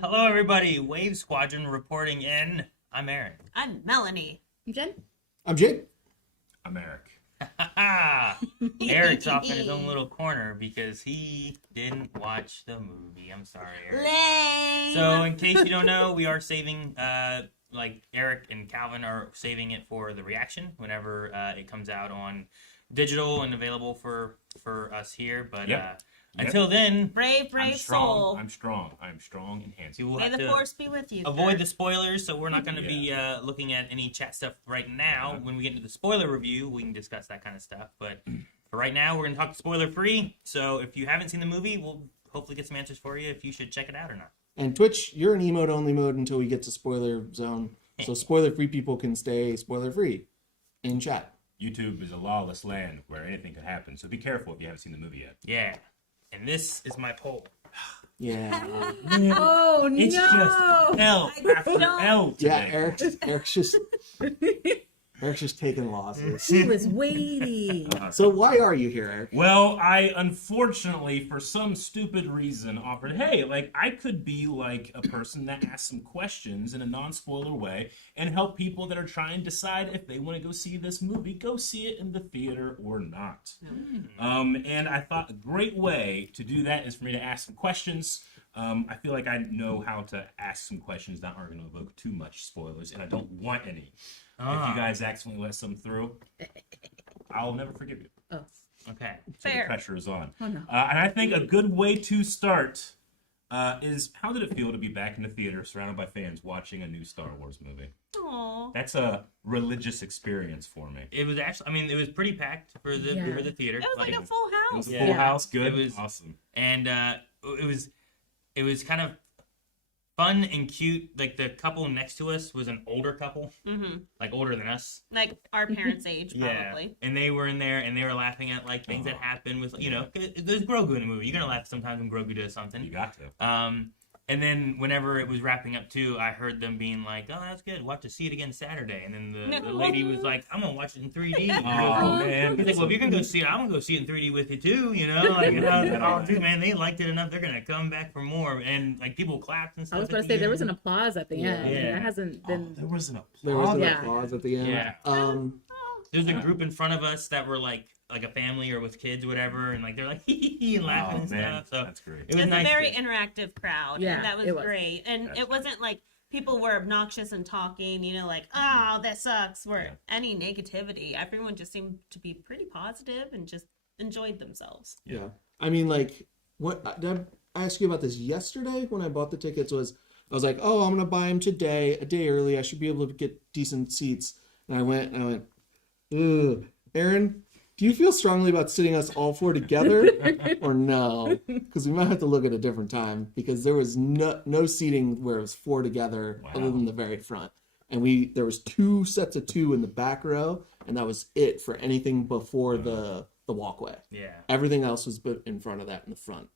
Hello, everybody. Wave Squadron reporting in. I'm Aaron. I'm Melanie. I'm Jen. I'm Jake. I'm Eric. Eric's off in his own little corner because he didn't watch the movie. I'm sorry, Eric. Lame. So, in case you don't know, we are saving, like Eric and Calvin are saving it for the reaction whenever it comes out on digital and available for us here. But until then, brave I'm soul. I'm strong and handsome. you will May have the to force be with you. avoid sir. the spoilers, so we're not going to be looking at any chat stuff right now. Yeah. When we get into the spoiler review, we can discuss that kind of stuff. But for right now, we're going to talk spoiler free. So if you haven't seen the movie, we'll hopefully get some answers for you if you should check it out or not. And Twitch, you're in emote only mode until we get to spoiler zone. So spoiler free people can stay spoiler free in chat. YouTube is a lawless land where anything could happen, so be careful if you haven't seen the movie yet. Yeah. And this is my poll. Yeah. Oh It's no! just L after L today. Yeah, Eric's just taking losses. She was waiting. So why are you here, Eric? Well, I unfortunately, for some stupid reason, offered, hey, like, I could be like a person that asks some questions in a non-spoiler way and help people that are trying to decide if they want to go see this movie, go see it in the theater or not. And I thought a great way to do that is for me to ask some questions. I feel like I know how to ask some questions that aren't going to evoke too much spoilers, and I don't want any. If you guys accidentally let some through, I'll never forgive you. Oh, Okay. So the Fair. pressure is on. oh no. And I think a good way to start is how did it feel to be back in the theater surrounded by fans watching a new Star Wars movie? Aw. That's a religious experience for me. It was actually, I mean, it was pretty packed for the theater. It was like a full house. Full Yeah. house, good, It was- awesome. And it was kind of fun and cute. Like the couple next to us was an older couple, Mm-hmm. like older than us. Like our parents' age, probably. And they were in there and they were laughing at like things that happen with, you know, 'cause there's Grogu in the movie. You're gonna laugh sometimes when Grogu does something. You got to. And then whenever it was wrapping up too, I heard them being like, "Oh, that's good. We'll have to see it again Saturday." And then the lady was like, "I'm gonna watch it in 3D." Oh, man. He's like, "Well, if you're gonna go see it, I'm gonna go see it in 3D with you too." You know, like, and I was like, "Oh, dude, man, they liked it enough. They're gonna come back for more." And like people clapped and stuff. I was at about to the say there end. was an applause at the end. Yeah. That hasn't been. There was an There was an Yeah. applause at the end. Yeah. There was a Yeah. group in front of us that were like a family or with kids or whatever, and like they're like hee hee hee and laughing and man, stuff. So that's great. it was It's nice. a very interactive crowd. Yeah, and that was, it was. great. And That's it wasn't like people were obnoxious and talking, you know, like, oh, that sucks, or Yeah. any negativity. Everyone just seemed to be pretty positive and just enjoyed themselves. Yeah. I mean, like, what did I ask you about this yesterday when I bought the tickets? I was like, oh, I'm gonna buy them today, a day early. I should be able to get decent seats. And I went, ugh, Aaron, do you feel strongly about sitting us all four together, or no? Because we might have to look at a different time because there was no seating where it was four together other than the very front, and there was two sets of two in the back row, and that was it for anything before the walkway. Yeah. Everything else was put in front of that in the front.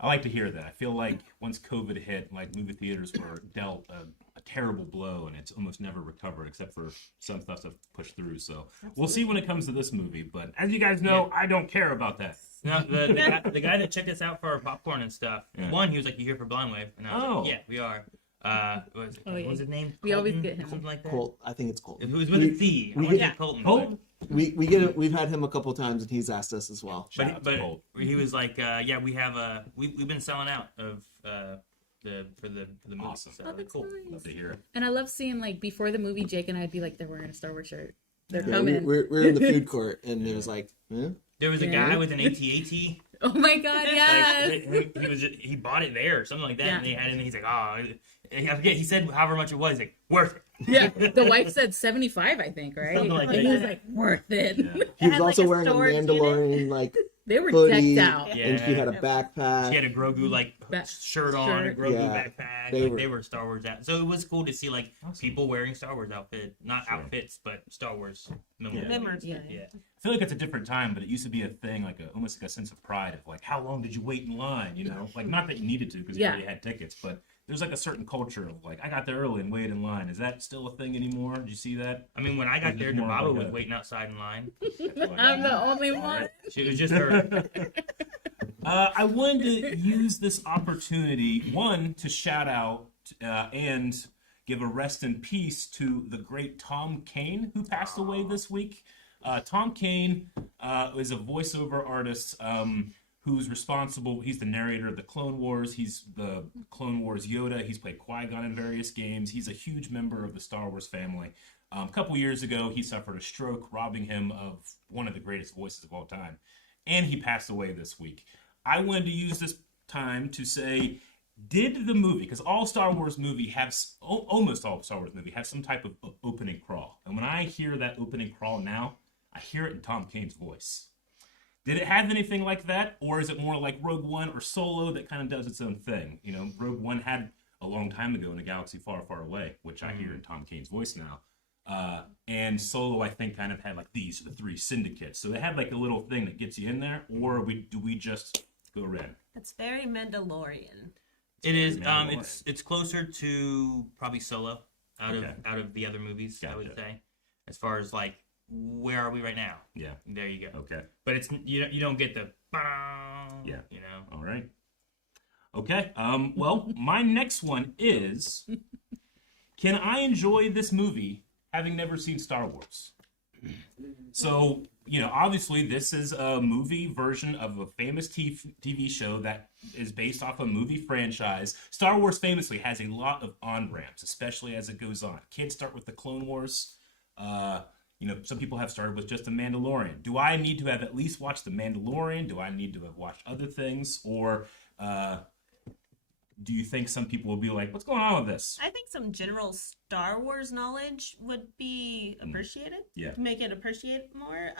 I like to hear that. I feel like once COVID hit, like movie theaters were dealt a terrible blow, and it's almost never recovered except for some stuff to push through. So we'll see when it comes to this movie. But as you guys know, I don't care about that. No, the guy that checked us out for our popcorn and stuff. Yeah. One, he was like, "You here for Blind Wave?" And I was like, "Yeah, we are." What was his name? We always Colton? get him. Something like that. Colt, I think it's Colt. It was with a C. I we want to get- say Colton. Colton? We've had him a couple times and he's asked us as well. Shout out to But Colt. he was like, "Yeah, we have we've been selling out of for the movie." Awesome. So, Oh, that's cool. nice. Love to hear it. And I love seeing like before the movie, Jake and I'd be like, they're wearing a Star Wars shirt. They're Yeah, coming. we're in the food court and it was like, eh? There was a Yeah. guy with an AT-AT. Oh my god, yes. He bought it there or something like that, Yeah. and they had it. And he's like, "Oh, I forget." He said however much it was. He's like, "Worth it." Yeah, the wife said 75, I think, right? Something like And he that. was like, worth it. Yeah. He was had, like, also a wearing a storage unit. Mandalorian like They were hoodie, decked out. Yeah. and she had a She backpack. had a Grogu like shirt on, a Shirt. Grogu Yeah. backpack. They They were- were Star Wars out. So it was cool to see like Awesome. people wearing Star Wars not Sure. outfits, but Star Wars Yeah. Memorabilia. Yeah. I feel like it's a different time, but it used to be a thing, like almost like a sense of pride of like, how long did you wait in line? You know, like not that you needed to because you Yeah. already had tickets, but there's like a certain culture of like, I got there early and waited in line. Is that still a thing anymore? Did you see that? I mean, when I got Or there, just more Devaba like was a- waiting outside in line. I'm the only one. She was just her. I wanted to use this opportunity, one, to shout out and give a rest in peace to the great Tom Kane, who passed away this week. Tom Kane is a voiceover artist who's responsible. He's the narrator of the Clone Wars. He's the Clone Wars Yoda. He's played Qui-Gon in various games. He's a huge member of the Star Wars family. A couple years ago, he suffered a stroke, robbing him of one of the greatest voices of all time. And he passed away this week. I wanted to use this time to say, did the movie, because all Star Wars movie have, almost all Star Wars movie have some type of opening crawl. And when I hear that opening crawl now, I hear it in Tom Kane's voice. Did it have anything like that? Or is it more like Rogue One or Solo that kind of does its own thing? You know, Rogue One had a long time ago in a galaxy far, far away, which I hear in Tom Kane's voice now. And Solo, I think, kind of had like these are the three syndicates. So they had like a little thing that gets you in there, or do we just go in? It's very Mandalorian. It is. It's closer to probably Solo out of the other movies. Gotcha. I would say, as far as like where are we right now? Yeah. There you go. Okay. But it's you don't get the yeah. You know. All right. Okay. Well, my next one is: can I enjoy this movie having never seen Star Wars? So, you know, obviously this is a movie version of a famous TV show that is based off a movie franchise. Star Wars famously has a lot of on-ramps, especially as it goes on. Kids start with the Clone Wars. You know, some people have started with just The Mandalorian. Do I need to have at least watched The Mandalorian? Do I need to have watched other things? Or do you think some people will be like, what's going on with this? I think some general Star Wars knowledge would be appreciated. Yeah. To make it appreciate more.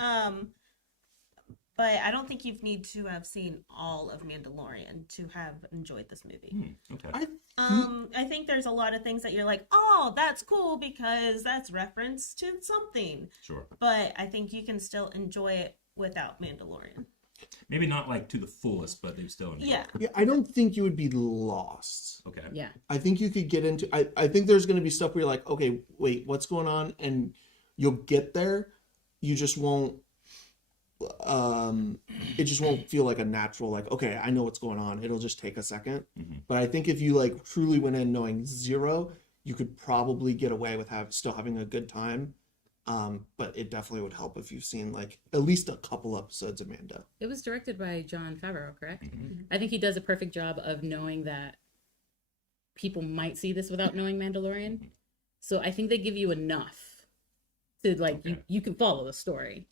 But I don't think you need to have seen all of Mandalorian to have enjoyed this movie. Okay. I think there's a lot of things that you're like, oh, that's cool because that's reference to something. Sure. But I think you can still enjoy it without Mandalorian. Maybe not like to the fullest, but they still enjoy it. Yeah, I don't think you would be lost. Okay. Yeah. I think you could get into I think there's going to be stuff where you're like, okay, wait, what's going on? And you'll get there. You just won't it just won't feel like a natural, like, okay, I know what's going on. It'll just take a second. Mm-hmm. But I think if you like truly went in knowing zero, you could probably get away with still having a good time. But it definitely would help if you've seen like at least a couple episodes of Mando. It was directed by Jon Favreau, correct? Mm-hmm. I think he does a perfect job of knowing that people might see this without knowing Mandalorian. So I think they give you enough to like you can follow the story.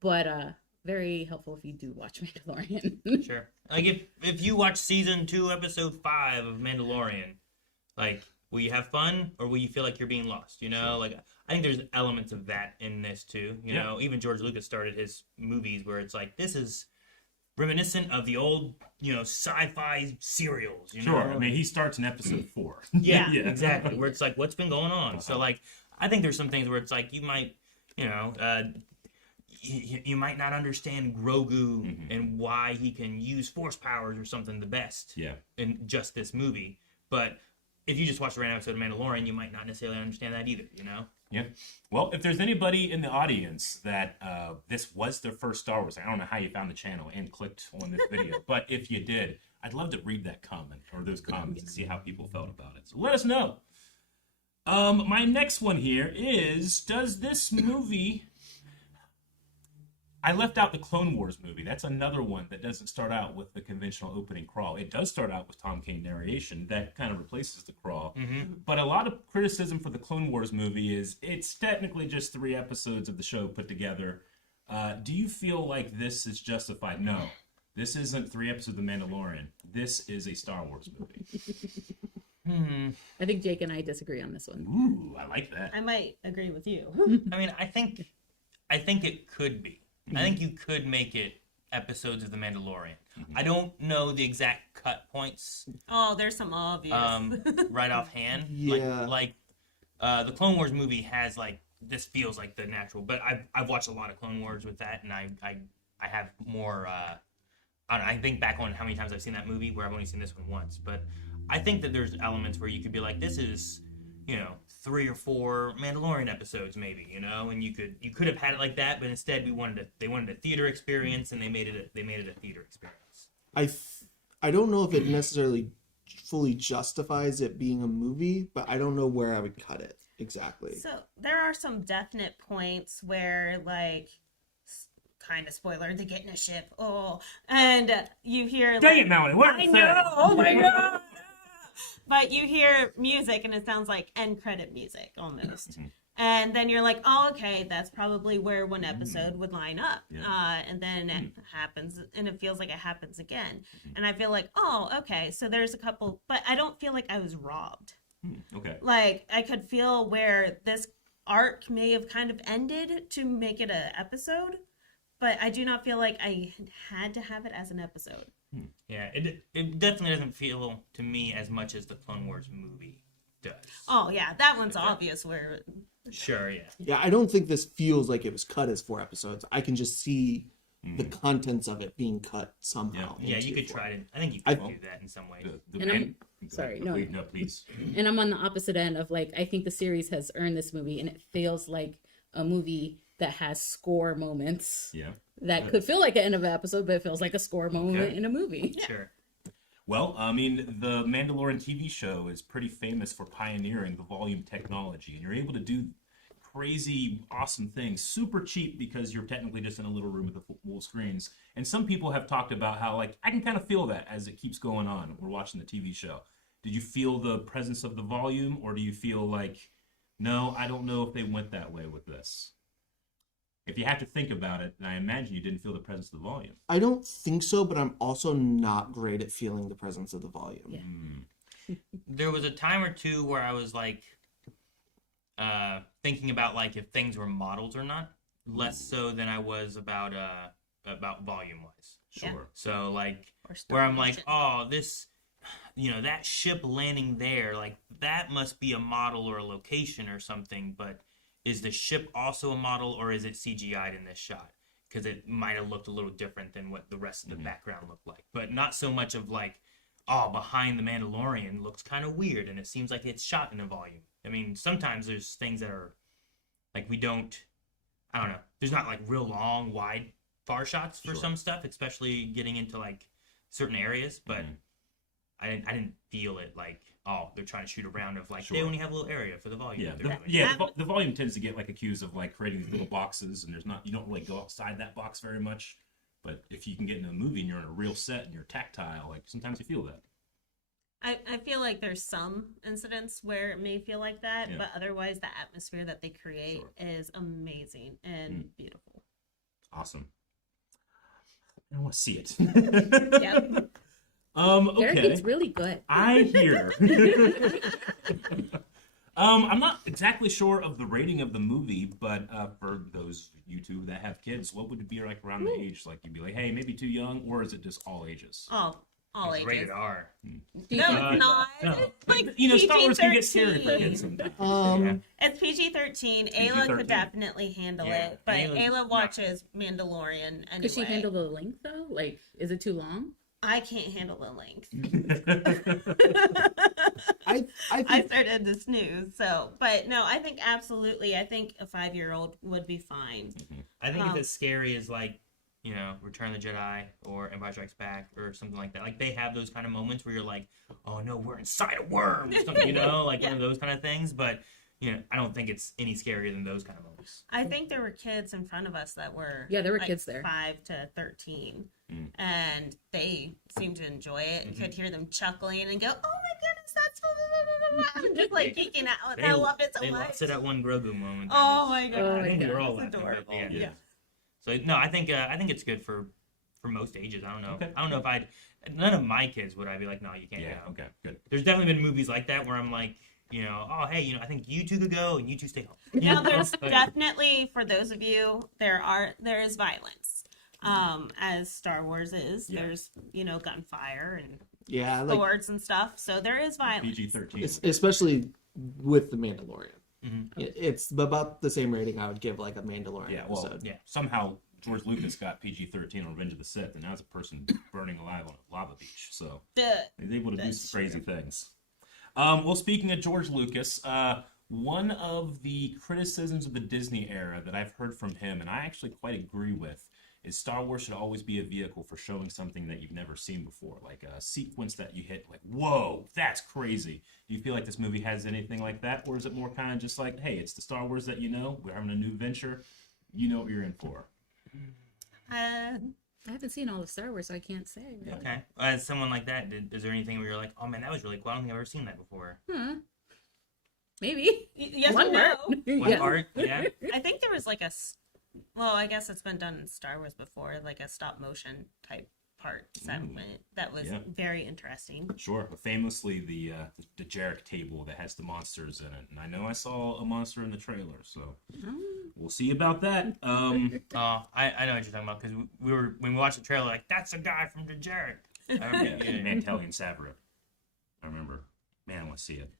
But very helpful if you do watch Mandalorian. Sure. Like if you watch season 2, episode 5 of Mandalorian, like will you have fun or will you feel like you're being lost? You know, like I think there's elements of that in this too. You know, even George Lucas started his movies where it's like this is reminiscent of the old, you know, sci-fi serials. You know? Sure. I mean, he starts in episode 4. Yeah, exactly. Where it's like, what's been going on? So like, I think there's some things where it's like you might, you know. You might not understand Grogu and why he can use force powers or something the best in just this movie. But if you just watch a random episode of Mandalorian, you might not necessarily understand that either, you know? Yeah. Well, if there's anybody in the audience that this was their first Star Wars, I don't know how you found the channel and clicked on this video, but if you did, I'd love to read that comment or those comments and see how people felt about it. So let us know. My next one here is, does this movie... I left out the Clone Wars movie. That's another one that doesn't start out with the conventional opening crawl. It does start out with Tom Kane narration. That kind of replaces the crawl. Mm-hmm. But a lot of criticism for the Clone Wars movie is it's technically just 3 episodes of the show put together. Do you feel like this is justified? No. This isn't 3 episodes of The Mandalorian. This is a Star Wars movie. I think Jake and I disagree on this one. Ooh, I like that. I might agree with you. I mean, I think it could be. I think you could make it episodes of The Mandalorian. I don't know the exact cut points. Oh, there's some obvious. Right offhand. Yeah. Like the Clone Wars movie has like this feels like the natural, but I've watched a lot of Clone Wars with that, and I have more. I don't know, I think back on how many times I've seen that movie, where I've only seen this one once, but I think that there's elements where you could be like, this is, you know, 3 or 4 Mandalorian episodes maybe, you know, and you could have had it like that, but instead they wanted a theater experience, and they made it a theater experience. I don't know if it necessarily fully justifies it being a movie, but I don't know where I would cut it exactly. So there are some definite points where, like, kind of spoiler, they get in a ship. Oh, and you hear. Dang it, Melanie! What I is know. that? Oh my god! But you hear music, and it sounds like end credit music almost. And then you're like, oh, okay, that's probably where one episode would line up. Yeah. And then it happens, and it feels like it happens again. And I feel like, oh, okay, so there's a couple, but I don't feel like I was robbed. Okay. Like, I could feel where this arc may have kind of ended to make it an episode, but I do not feel like I had to have it as an episode. Yeah, it definitely doesn't feel to me as much as the Clone Wars movie does. Oh, yeah, that one's obvious where... Sure, yeah. Yeah, I don't think this feels like it was cut as 4 episodes. I can just see the contents of it being cut somehow. Yeah, you could into 4. try to. I think you could do that in some ways. Sorry, no. No, please. And I'm on the opposite end of, like, I think the series has earned this movie, and it feels like a movie that has score moments. Yeah. That could feel like an end of an episode, but it feels like a score moment in a movie. Sure. Well, I mean, the Mandalorian TV show is pretty famous for pioneering the volume technology, and you're able to do crazy, awesome things super cheap because you're technically just in a little room with the full screens. And some people have talked about how, like, I can kind of feel that as it keeps going on. We're watching the TV show. Did you feel the presence of the volume, or do you feel like, no, I don't know if they went that way with this? If you have to think about it, I imagine you didn't feel the presence of the volume. I don't think so, but I'm also not great at feeling the presence of the volume. Yeah. There was a time or two where I was like thinking about like if things were models or not, less so than I was about volume wise. Sure. Yeah. So like Or Star where I'm Wars like, ship. oh, this, that ship landing there, like that must be a model or a location or something, but is the ship also a model, or is it CGI'd in this shot? Because it might have looked a little different than what the rest of the background looked like. But not so much of like, oh, behind the Mandalorian looks kind of weird, and it seems like it's shot in a volume. I mean, sometimes there's things that are, like, I don't know. There's not, like, real long, wide, far shots for some stuff, especially getting into, like, certain areas. But I didn't feel it like, oh, they're trying to shoot around of like, they only have a little area for the volume. The volume tends to get like accused of like creating these little boxes, and you don't really go outside that box very much. But if you can get in a movie and you're in a real set and you're tactile, like sometimes you feel that. I feel like there's some incidents where it may feel like that, but otherwise the atmosphere that they create is amazing and beautiful. Awesome. I want to see it. Yep. Okay. Eric, it's really good. I hear. I'm not exactly sure of the rating of the movie, but for those you two that have kids, what would it be like around the age? Like you'd be like, hey, maybe too young, or is it just all ages? All It's ages. rated R. No, it's not. No. It's like Star Wars can get scary for PG-13. kids sometimes. It's PG-13. Ayla PG-13. could definitely handle it, but Ayla watches Mandalorian anyway. Could she handle the length though? Like, is it too long? I can't handle the length. I I think started to snooze, but no, I think absolutely. I think a 5-year-old would be fine. I think if it's scary as like, Return of the Jedi or Empire Strikes Back or something like that. Like they have those kind of moments where you're like, oh no, we're inside a worm or something, like one of those kind of things. But I don't think it's any scarier than those kind of moments. I think there were kids in front of us that were Yeah, there were like, kids there. 5 to 13, and they seemed to enjoy it. You could hear them chuckling and go, "Oh my goodness, that's just like geeking out." And I loved it so They much. lost it at one Grogu moment. Oh my god! Oh I think my we were God. all It's laughing. But, adorable. yeah. So no, I think it's good for most ages. I don't know. Okay. I don't know if none of my kids would I be like, no, you can't. Yeah. Go. Okay. Good. There's definitely been movies like that where I'm like, oh hey, I think you two could go and you two stay home. Now there's Like, definitely, for those of you, there is violence. As Star Wars is, there's gunfire and yeah, like swords and stuff. So there is violence. PG-13. especially with the Mandalorian. Mhm. It's about the same rating I would give like a Mandalorian Yeah. Well. episode. Yeah. Somehow George Lucas got PG-13 on Revenge of the Sith, and now it's a person burning alive on a lava beach. So. Duh. He's able to do That's some crazy things. Well, speaking of George Lucas, one of the criticisms of the Disney era that I've heard from him, and I actually quite agree with, is Star Wars should always be a vehicle for showing something that you've never seen before, like a sequence that you hit, like, whoa, that's crazy. Do you feel like this movie has anything like that, or is it more kind of just like, hey, it's the Star Wars that you know, we're having a new venture, you know what you're in for? Uh, I haven't seen all of Star Wars, so I can't say. Really. Okay. As someone like that, is there anything where you're like, oh man, that was really cool? I don't think I've ever seen that before. Maybe. yes One or no? part. One Yeah. part, yeah. I think there was like well, I guess it's been done in Star Wars before, like a stop motion type part segment that was very interesting. Sure, but famously the Jarek table that has the monsters in it, and I know I saw a monster in the trailer, so we'll see about that. I know what you're talking about because when we watched the trailer, like that's a guy from the Jarek. Mantellian Savra. I remember. Man, I want to see it.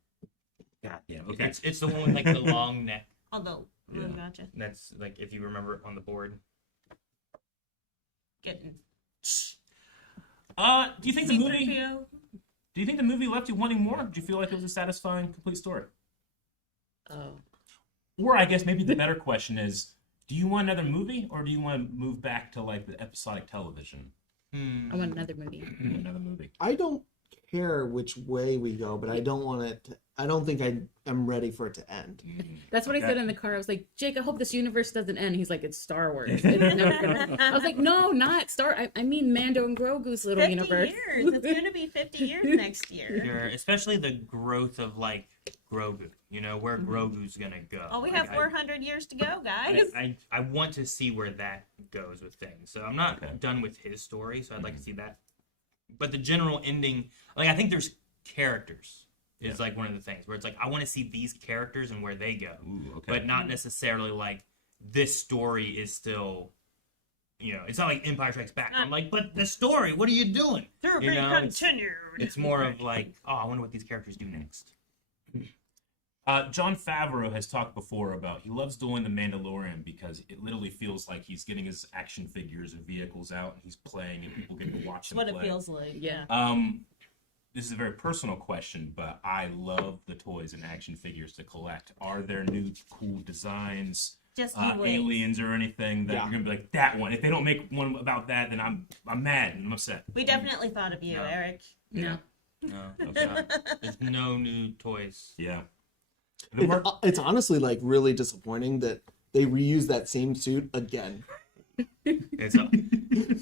God damn. Okay. It's the one with like the long neck. Although, Yeah. gotcha. That's like if you remember on the board. Getting Do you think the movie? C-3PO. Do you think the movie left you wanting more? Do you feel like it was a satisfying, complete story? Oh. Or I guess maybe the better question is, do you want another movie, or do you want to move back to like the episodic television? I want another movie. Another movie. I don't care which way we go, but I don't want it. I don't think I'm ready for it to end. That's what I Okay. said in the car. I was like, Jake, I hope this universe doesn't end. He's like, it's Star Wars. It's never gonna... I was like, no, not Star. I mean, Mando and Grogu's little 50 universe. years. It's going to be 50 years next year. Sure, especially the growth of like Grogu. You know where Grogu's gonna go. Oh, we Like, have 400 years to go, guys. I want to see where that goes with things. So I'm not done with his story. So I'd like to see that. But the general ending, like I think there's characters. Is like one of the things where it's like I want to see these characters and where they go, but not necessarily like this story is still, you know, it's not like Empire Strikes Back. I'm like, but the story, what are you doing? To be You know, continued. It's more of like, oh, I wonder what these characters do next. Jon Favreau has talked before about he loves doing The Mandalorian because it literally feels like he's getting his action figures and vehicles out and he's playing and people get to watch him What play. it feels like. Yeah. This is a very personal question, but I love the toys and action figures to collect. Are there new cool designs, Just you wait. aliens or anything that you're gonna be like that one? If they don't make one about that, then I'm mad and I'm upset. We definitely thought of you, No. Eric. No. No, there's no new toys. Yeah. The part- It's honestly like really disappointing that they reuse that same suit again. It's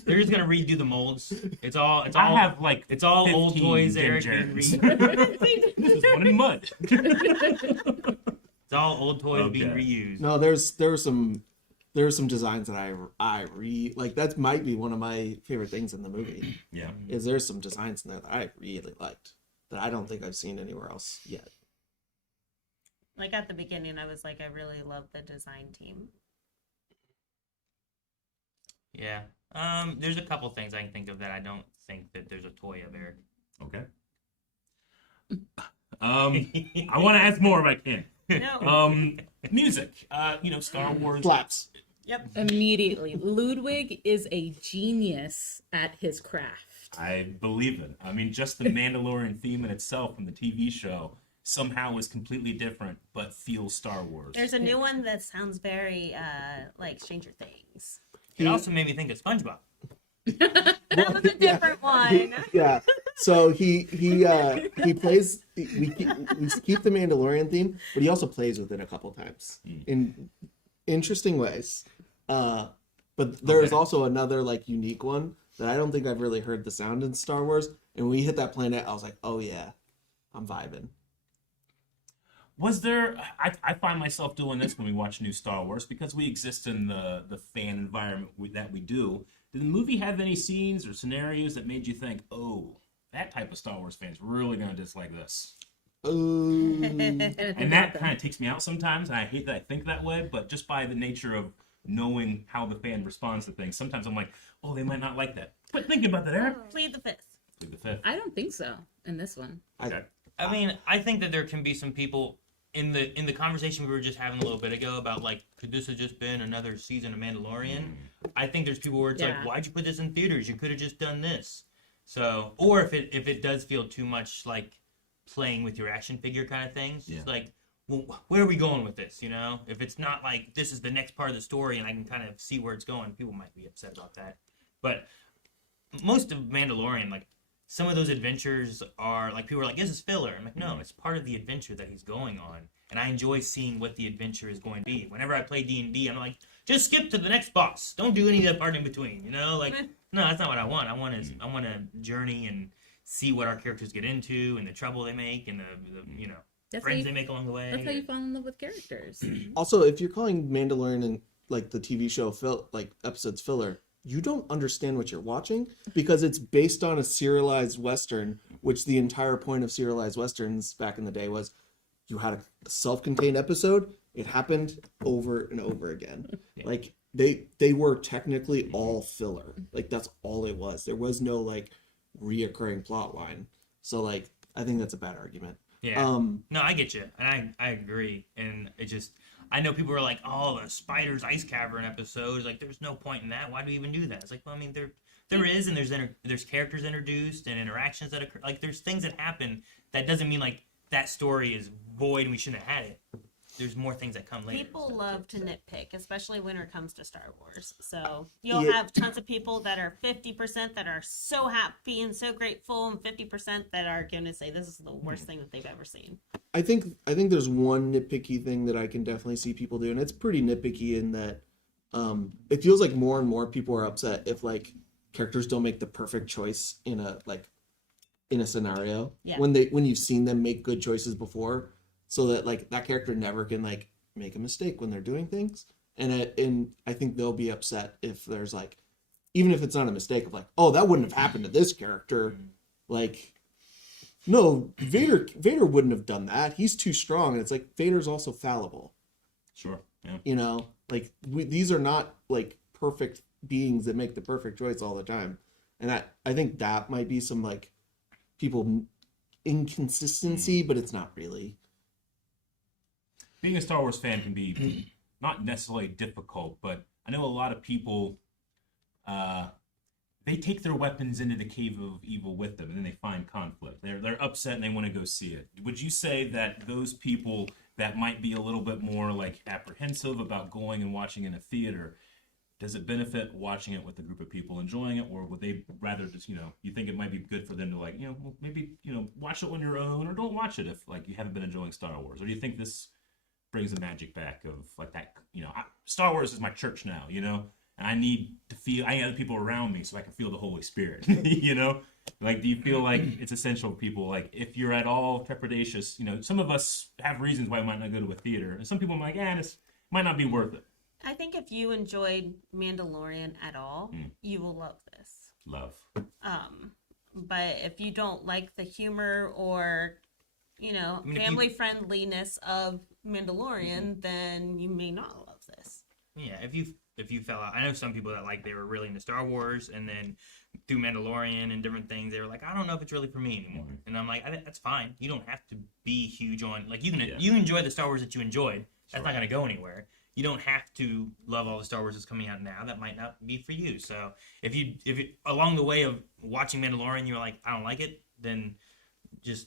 they're just gonna redo the molds. It's all. I have like It's all old 15 toys, Din Eric. Djarin. being This is one in mud. It's all old toys being Okay. reused. No, there were some designs that I like. That might be one of my favorite things in the movie. Yeah. Is there's some designs in there that I really liked that I don't think I've seen anywhere else yet. Like at the beginning, I was like, I really love the design team. Yeah. There's a couple things I can think of that I don't think that there's a toy of, Eric. Okay. I want to ask more if I can. No. Music. Star Wars. Flaps. Yep. Immediately. Ludwig is a genius at his craft. I believe it. I mean, just the Mandalorian theme in itself from the TV show somehow is completely different, but feels Star Wars. There's a new one that sounds very like Stranger Things. It also made me think of SpongeBob. That was a different one. Yeah. So he plays. We keep the Mandalorian theme, but he also plays with it a couple times in interesting ways. But there's also another like unique one that I don't think I've really heard the sound in Star Wars. And when we hit that planet, I was like, oh yeah, I'm vibing. Was there? I find myself doing this when we watch new Star Wars because we exist in the fan environment that we do. Did the movie have any scenes or scenarios that made you think, oh, that type of Star Wars fan's really gonna dislike this? And that kind of takes me out sometimes, and I hate that I think that way. But just by the nature of knowing how the fan responds to things, sometimes I'm like, oh, they might not like that. Quit thinking about that, Eric. Plead the fifth. Plead the fifth. I don't think so in this one. Okay. I mean, I think that there can be some people in the conversation we were just having a little bit ago about like, could this have just been another season of Mandalorian? I think there's people where it's like, why'd you put this in theaters? You could have just done this. So, or if it does feel too much like playing with your action figure kind of things, it's like, well, where are we going with this? You know, if it's not like this is the next part of the story and I can kind of see where it's going, people might be upset about that. But most of Mandalorian, like some of those adventures are like people are like, this is filler. I'm like, no, it's part of the adventure that he's going on, and I enjoy seeing what the adventure is going to be. Whenever I play D&D, I'm like, just skip to the next boss. Don't do any of that part in between. You know, like no, that's not what I want. I want to journey and see what our characters get into and the trouble they make and the friends they make along the way. That's how you fall in love with characters. Also, if you're calling Mandalorian and like the TV show like episodes filler, you don't understand what you're watching because it's based on a serialized Western, which the entire point of serialized Westerns back in the day was you had a self-contained episode. It happened over and over again. Yeah. Like they were technically all filler. Like that's all it was. There was no like reoccurring plot line. So like I think that's a bad argument. Yeah. No, I get you, and I agree. And it just I know people are like, oh, the Spider's Ice Cavern episodes. Like, there's no point in that. Why do we even do that? It's like, well, I mean, there is, and there's characters introduced and interactions that occur. Like, there's things that happen. That doesn't mean like that story is void and we shouldn't have had it. There's more things that come later. People love to nitpick, especially when it comes to Star Wars. So you'll have tons of people that are 50% that are so happy and so grateful, and 50% that are going to say this is the worst thing that they've ever seen. I think there's one nitpicky thing that I can definitely see people do, and it's pretty nitpicky in that it feels like more and more people are upset if like characters don't make the perfect choice in a scenario. Yeah. When you've seen them make good choices before. So that like that character never can like make a mistake when they're doing things, and I think they'll be upset if there's like, even if it's not a mistake of like, oh, that wouldn't have happened to this character, like, no, Vader wouldn't have done that. He's too strong, and it's like Vader's also fallible. Sure, yeah. You know, like these are not like perfect beings that make the perfect choice all the time, and I think that might be some like people inconsistency, but it's not really. Being a Star Wars fan can be not necessarily difficult, but I know a lot of people, they take their weapons into the cave of evil with them, and then they find conflict. They're upset and they want to go see it. Would you say that those people that might be a little bit more like apprehensive about going and watching in a theater, does it benefit watching it with a group of people enjoying it, or would they rather just, you think it might be good for them to like, well, maybe, watch it on your own, or don't watch it if like you haven't been enjoying Star Wars? Or do you think this brings the magic back of like that, Star Wars is my church now, and I need other people around me so I can feel the Holy Spirit, Like, do you feel like it's essential for people, like, if you're at all trepidatious, some of us have reasons why we might not go to a theater, and some people are like, this might not be worth it. I think if you enjoyed Mandalorian at all, you will love this. Love. But if you don't like the humor or family friendliness of Mandalorian, then you may not love this. Yeah, if you fell out, I know some people that like they were really into Star Wars, and then through Mandalorian and different things, they were like, I don't know if it's really for me anymore. And I'm like, that's fine. You don't have to be huge on like you enjoy the Star Wars that you enjoyed. That's not going to go anywhere. You don't have to love all the Star Wars that's coming out now. That might not be for you. So if you along the way of watching Mandalorian, you're like, I don't like it, then just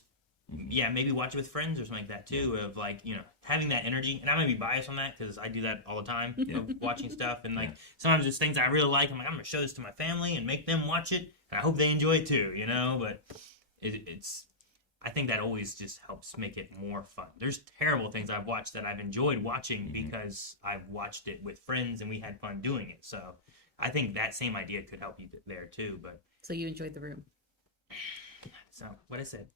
maybe watch it with friends or something like that too, of like, having that energy. And I'm gonna be biased on that because I do that all the time, watching stuff, and like sometimes it's things I really like. I'm like, I'm gonna show this to my family and make them watch it, and I hope they enjoy it too, but it's I think that always just helps make it more fun. There's terrible things I've watched that I've enjoyed watching because I've watched it with friends and we had fun doing it. So I think that same idea could help you there too. But so you enjoyed The Room. So what I said.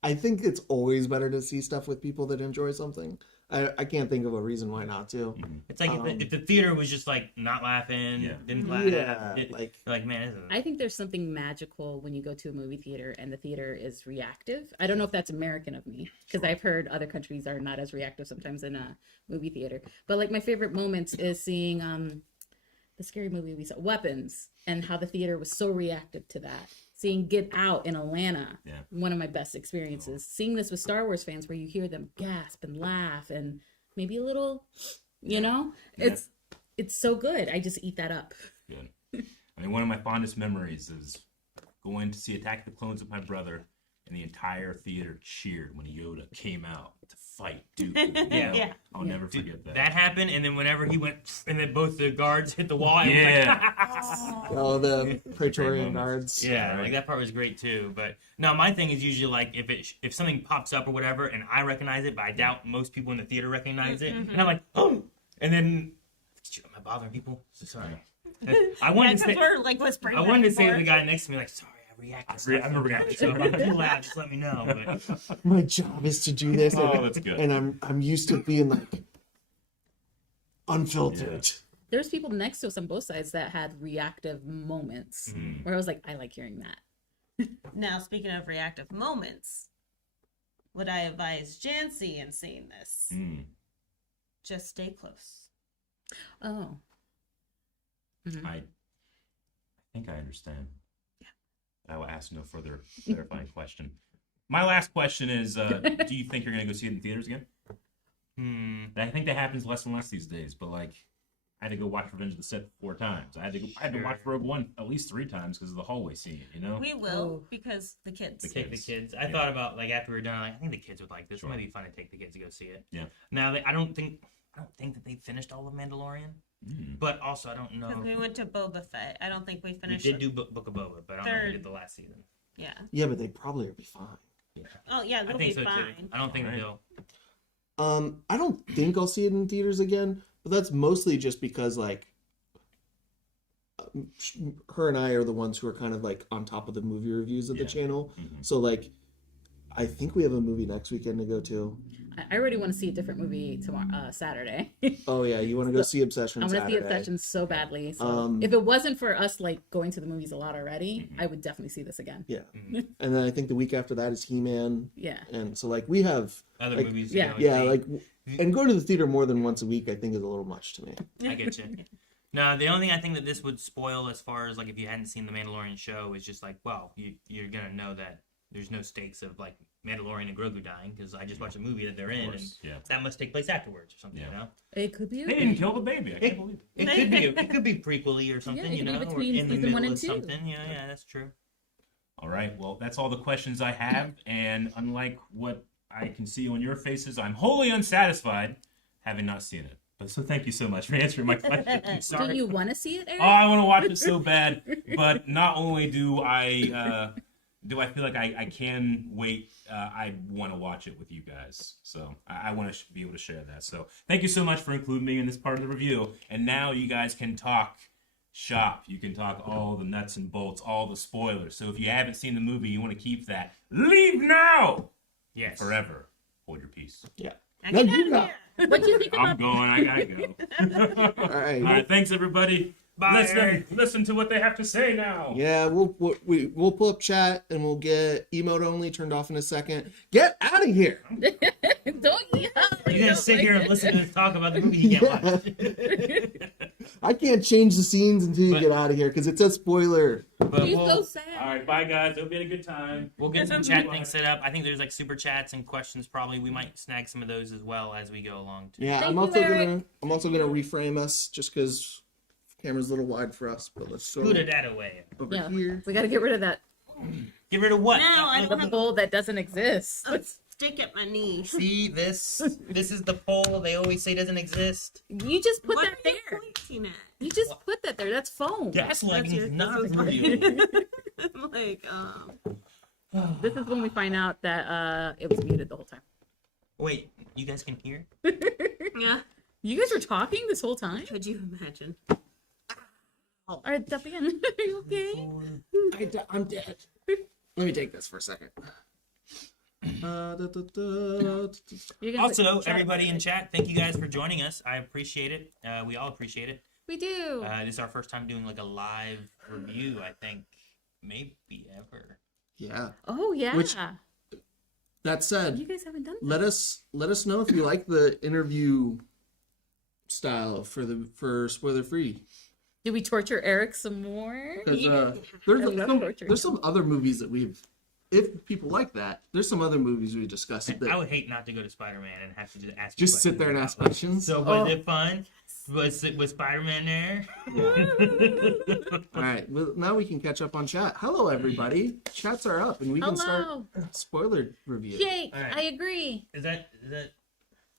I think it's always better to see stuff with people that enjoy something. I can't think of a reason why not to. It's like if the theater was just like not laughing, didn't laugh, like man, isn't it? I think there's something magical when you go to a movie theater and the theater is reactive. I don't know if that's American of me, because I've heard other countries are not as reactive sometimes in a movie theater. But like my favorite moments is seeing the scary movie we saw, Weapons, and how the theater was so reactive to that. Seeing Get Out in Atlanta, one of my best experiences. Seeing this with Star Wars fans, where you hear them gasp and laugh and maybe a little, it's so good. I just eat that up. Good. I mean, one of my fondest memories is going to see Attack of the Clones with my brother and the entire theater cheered when Yoda came out to fight Duke. You know? Yeah. I'll never forget that. That happened, and then whenever he went, and then both the guards hit the wall. It Yeah. Oh, the Praetorian guards. Yeah, Right. like that part was great too. But no, my thing is usually like if something pops up or whatever, and I recognize it, but I doubt most people in the theater recognize it, and I'm like, oh, and then am I bothering people? So sorry. I wanted to say, we're like whispering. I wanted to say to the guy next to me like, sorry, I reacted. I'm a reactor. So if I'm too loud, just let me know. But My job is to do this. Oh, that's good. And I'm used to being like unfiltered. There's people next to us on both sides that had reactive moments where I was like, I like hearing that. Now, speaking of reactive moments, would I advise Jancy in seeing this? Just stay close. Oh. I think I understand. I will ask no further clarifying question. My last question is, do you think you're going to go see it in theaters again? I think that happens less and less these days, but like, I had to go watch Revenge of the Sith 4 times. I had to watch Rogue One at least 3 times because of the hallway scene, you know? We will, because the kids. take the kids. I thought about like after we were done, like, I think the kids would like this. It might be fun to take the kids to go see it. Yeah. Now I don't think that they finished all of Mandalorian, but also I don't know. Because we went to Boba Fett. I don't think we We finished. did do Book of Boba, but I don't know if we did the last season. Yeah. Yeah, but they probably will be fine. Oh yeah, I they'll think be so fine. too. I don't think they'll. I don't think I'll see it in theaters again, but that's mostly just because like her and I are the ones who are kind of like on top of the movie reviews of the channel. So like I think we have a movie next weekend to go to. I already want to see a different movie tomorrow, Saturday. Oh yeah, you want to go see Obsession? I want to see Saturday. Obsession so badly. So if it wasn't for us like going to the movies a lot already, I would definitely see this again. Yeah, and then I think the week after that is He-Man. Yeah. And so like we have Other like, movies. yeah. yeah, like and going to the theater more than once a week I think is a little much to me. I get you. No, the only thing I think that this would spoil as far as like if you hadn't seen the Mandalorian show is just like, well, you're gonna know that there's no stakes of like Mandalorian and Grogu dying because I just watched a movie that they're in and that must take place afterwards or something, you know? It could be. They didn't kill the baby. I can't believe it. It could be prequely or something, it you could be know, or between in the season 1 middle and of 2. something. Yeah, that's true. All right, well, that's all the questions I have, and unlike what I can see on your faces, I'm wholly unsatisfied having not seen it. But so thank you so much for answering my question. Do you want to see it, Eric? Oh, I want to watch it so bad, but not only do I feel like I can wait, I want to watch it with you guys. So I want to be able to share that. So thank you so much for including me in this part of the review. And now you guys can talk shop. You can talk all the nuts and bolts, all the spoilers. So if you haven't seen the movie, you want to keep that, leave now. Yes. Forever. Hold your peace. Yeah. Get out of here. What do you think I'm about going. I gotta go. All right. All right. Thanks, everybody. Bye. Listen to what they have to say now. Yeah, we'll pull up chat and we'll get emote only turned off in a second. Get out of here. Don't yell. You're gonna sit here and listen to us talk about the movie you can't watch. I can't change the scenes until you get out of here because it's a spoiler. But He's so we'll sad. All right. Bye, guys. Hope you had a good time. get some chat things set up. I think there's like super chats and questions. Probably we might snag some of those as well as we go along too. Yeah, Thank I'm you, also Eric. gonna reframe us just because camera's a little wide for us. But let's Scoot that away. over Yeah. here. We got to get rid of that Get rid of what? No, I don't the have pole that doesn't exist. a stick at my knee. See this? This is the pole they always say doesn't exist. You just put What that are you there. pointing at? You just put that there. That's foam. Gaslighting your- is not this is real. I'm like, This is when we find out that it was muted the whole time. Wait, you guys can hear? yeah. You guys were talking this whole time? Could you imagine? All right, Debian, are you okay? I'm dead. Let me take this for a second. You're gonna Also, put chat everybody there. in chat, thank you guys for joining us. I appreciate it. We all appreciate it. We do. This is our first time doing like a live review. I think maybe ever. Yeah. Oh yeah. Which- That said, You guys haven't done that. let us know if you like the interview style for spoiler free. Do we torture Eric some more? Because I love torturing there's him. some other movies that if people like that, there's some other movies we discussed I that would hate not to go to Spider-Man and have to just ask. just sit there and ask questions. So was it fun? Was Spider-Man there? All right, well, now we can catch up on chat. Hello, everybody. Chats are up, and we can start spoiler review. Jake, All right. I agree. Is that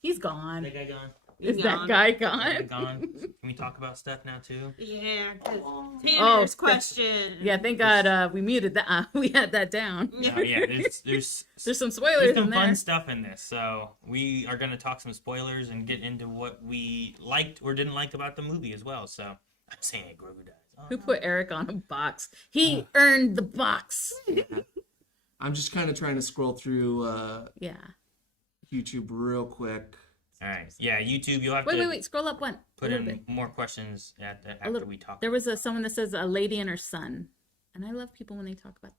He's gone. that guy gone? Is that guy Is gone? that gone? Can we talk about stuff now too? Yeah, Tanner's question. Yeah, thank God we muted that. We had that down. Yeah, there's Some spoilers some in there. fun stuff in this. So we are gonna talk some spoilers and get into what we liked or didn't like about the movie as well. So I'm saying Grogu dies. Oh, Who put Eric on a box? He earned the box. I'm just kind of trying to scroll through Yeah. YouTube real quick. All right. Yeah, YouTube. You'll have Wait, to wait. Scroll up one. put a in little bit. more questions after we talk. There was someone that says a lady and her son, and I love people when they talk about.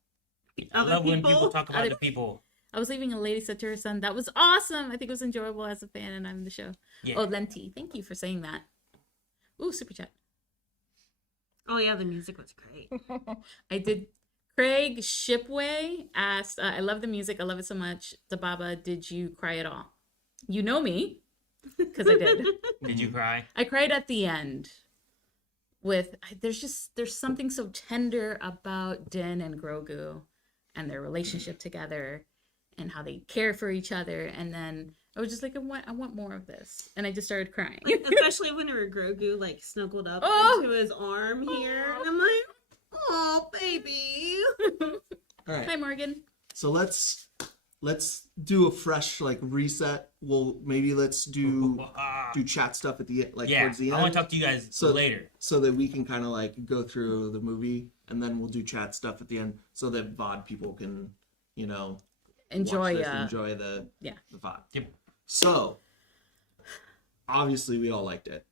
I love when people people? talk about Other- the people. I was leaving a lady said to her son, "That was awesome. I think it was enjoyable as a fan, and I'm the show." Yeah. Oh, Lenti, thank you for saying that. Ooh, super chat. Oh yeah, the music was great. I did. Craig Shipway asked, "I love the music. I love it so much. Dababa, did you cry at all?" You know me, because I did. Did you cry? I cried at the end. There's something so tender about Din and Grogu, and their relationship together, and how they care for each other. And then I was just like, I want more of this, and I just started crying. Like, especially whenever Grogu like snuggled up Oh! into his arm here, and I'm like, oh baby. All right. Hi, Morgan. So let's do a fresh like reset. Let's do chat stuff at the like Yeah, towards the end. I want to talk to you guys later. so that we can kind of like go through the movie, and then we'll do chat stuff at the end so that VOD people can Enjoy. watch this, enjoy the VOD. Yep. So obviously we all liked it,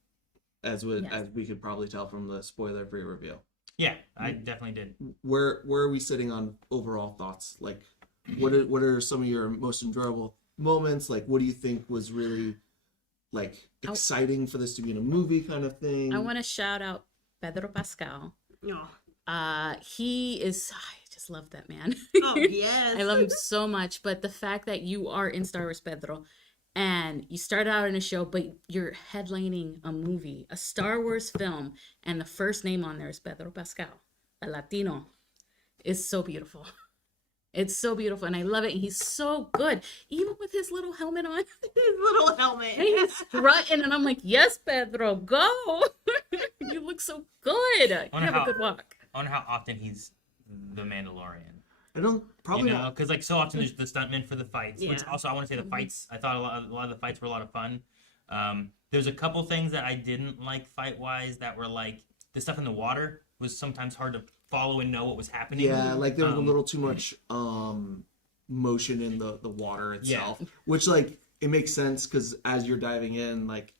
as Yes. we could probably tell from the spoiler-free review. Yeah, I definitely did. Where are we sitting on overall thoughts? Like, what are some of your most enjoyable moments? Like, what do you think was really like exciting for this to be in a movie kind of thing? I want to shout out Pedro Pascal. Oh, He is. I just love that man. oh yes. I love him so much. But the fact that you are in Star Wars, Pedro, and you start out in a show, but you're headlining a movie, a Star Wars film, and the first name on there is Pedro Pascal, a Latino, is so beautiful. It's so beautiful, and I love it. And he's so good, even with his little helmet on. His little helmet. And he's strutting, and I'm like, yes, Pedro, go. You look so good. You have a good walk. I wonder how often he's the Mandalorian. I don't probably not. Because like so often there's the stuntmen for the fights, which Yeah. also I want to say the fights. I thought a lot of the fights were a lot of fun. There's a couple things that I didn't like fight wise that were like the stuff in the water was sometimes hard to follow and know what was happening. Yeah, like there was a little too much motion in the water itself, which like it makes sense because as you're diving in, like,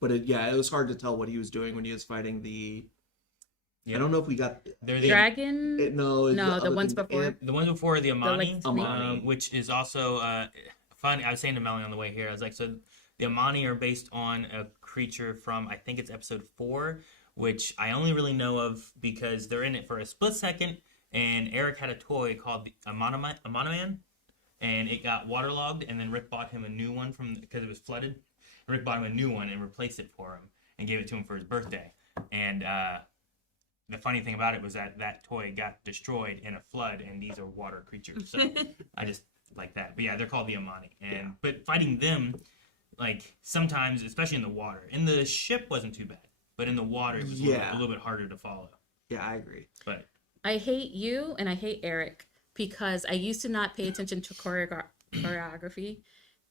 but it was hard to tell what he was doing when he was fighting the. Yeah. I don't know if we got They're the Dragon? no, the ones before. The ones before are the Amani, Amani. which is also fun. I was saying to Melanie on the way here, I was like, so the Amani are based on a creature from, I think it's episode 4, which I only really know of because they're in it for a split second, and Eric had a toy called the Amanaman, and it got waterlogged, and then Rick bought him a new one because it was flooded. Rick bought him a new one and replaced it for him and gave it to him for his birthday. And the funny thing about it was that toy got destroyed in a flood, and these are water creatures. So I just like that. But yeah, they're called the Amani. But fighting them, like sometimes, especially in the water, in the ship wasn't too bad, but in the water it was a little bit harder to follow. Yeah, I agree. But I hate you and I hate Eric because I used to not pay attention to choreography,